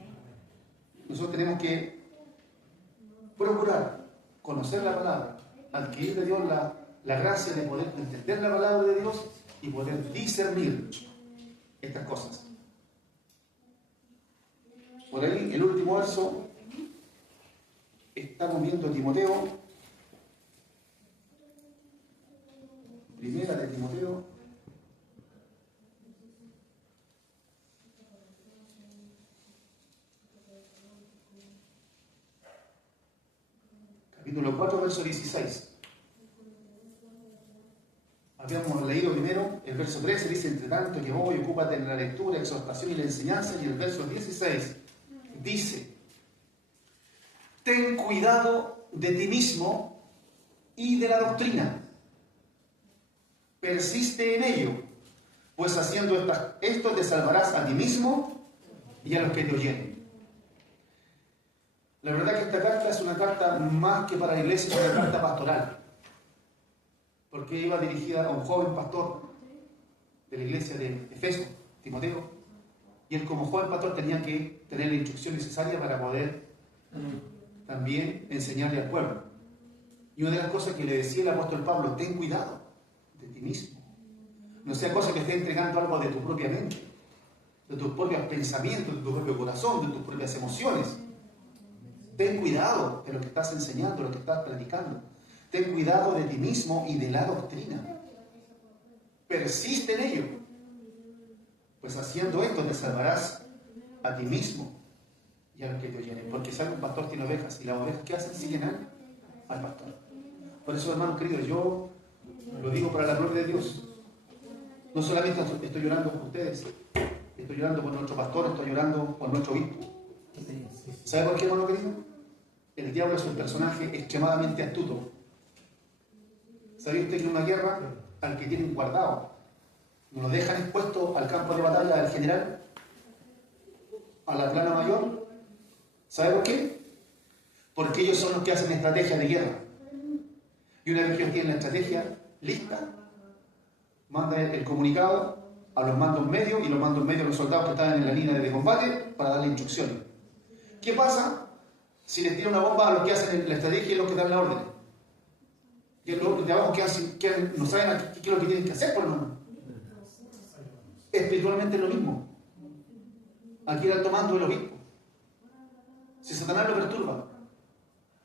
Nosotros tenemos que procurar conocer la palabra, adquirir de Dios la gracia de poder entender la palabra de Dios y poder discernir estas cosas. Por ahí, el último verso, estamos viendo Timoteo, primera de Timoteo, capítulo 4, verso 16. Habíamos leído primero el verso 13, dice: entre tanto que voy, ocúpate en la lectura, exhortación y la enseñanza. Y el verso 16 dice: ten cuidado de ti mismo y de la doctrina, persiste en ello, pues haciendo esto te salvarás a ti mismo y a los que te oyen. La verdad que esta carta es una carta más que para la iglesia, es una carta pastoral, porque iba dirigida a un joven pastor de la iglesia de Efeso, Timoteo, y él como joven pastor tenía que tener la instrucción necesaria para poder también enseñarle al pueblo. Y una de las cosas que le decía el apóstol Pablo: ten cuidado de ti mismo, no sea cosa que esté entregando algo de tu propia mente, de tus propios pensamientos, de tu propio corazón, de tus propias emociones. Ten cuidado de lo que estás enseñando, de lo que estás predicando. Ten cuidado de ti mismo y de la doctrina. Persiste en ello, pues haciendo esto te salvarás a ti mismo y a los que te oyen. Porque si algún pastor tiene ovejas y las ovejas que hacen siguen al pastor. Por eso, hermanos queridos, yo lo digo para la gloria de Dios. No solamente estoy llorando por ustedes, estoy llorando por nuestro pastor, estoy llorando por nuestro obispo. ¿Sabe por qué, hermano querido? El diablo es un personaje extremadamente astuto. ¿Sabe usted que en una guerra, al que tienen guardado, no lo dejan expuesto al campo de batalla del general, a la plana mayor? ¿Sabe por qué? Porque ellos son los que hacen estrategia de guerra. Y una vez que ellos tienen la estrategia lista, manda el comunicado a los mandos medios y los mandos medios a los soldados que están en la línea de combate para darle instrucciones. ¿Qué pasa si les tira una bomba a los que hacen la estrategia y los que dan la orden? Y los de abajo que no saben qué es lo que tienen que hacer, por lo menos. Espiritualmente es lo mismo. Aquí era el tomando del obispo. Si Satanás lo perturba,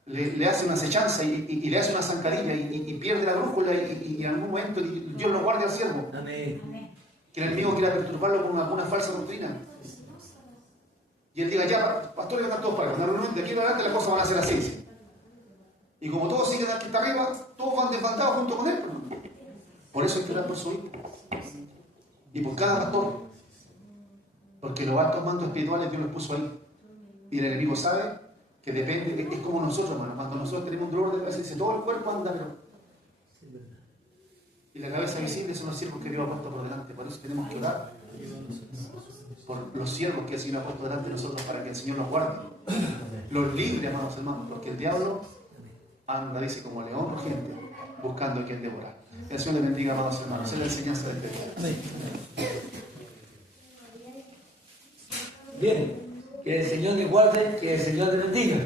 le hace una acechanza y le hace una zancadilla y pierde la brújula y en algún momento Dios lo guarde al siervo. Amén. Que el enemigo quiera perturbarlo con alguna falsa doctrina. Y él diga: ya, pastores, vengan todos para acá. Normalmente de aquí en adelante las cosas van a ser así. ¿Sí? Y como todos siguen aquí arriba, todos van desbandados junto con él. Por eso hay que orar por su hijo. Y por cada pastor. Porque los altos mandos espirituales Dios los puso ahí. Y el enemigo sabe que depende, es como nosotros, hermano. Cuando nosotros tenemos un dolor de cabeza, dice: todo el cuerpo anda, pero... Y la cabeza visible son los siervos que Dios ha puesto por delante. Por eso tenemos que orar por los siervos que el Señor ha puesto delante de nosotros, para que el Señor nos guarde, los libre, amados hermanos, porque el diablo anda, dice, como león rugiente, buscando a quien devorar. Que el Señor le bendiga, amados hermanos. Esa es la enseñanza de este día. Bien, que el Señor le guarde, que el Señor le bendiga.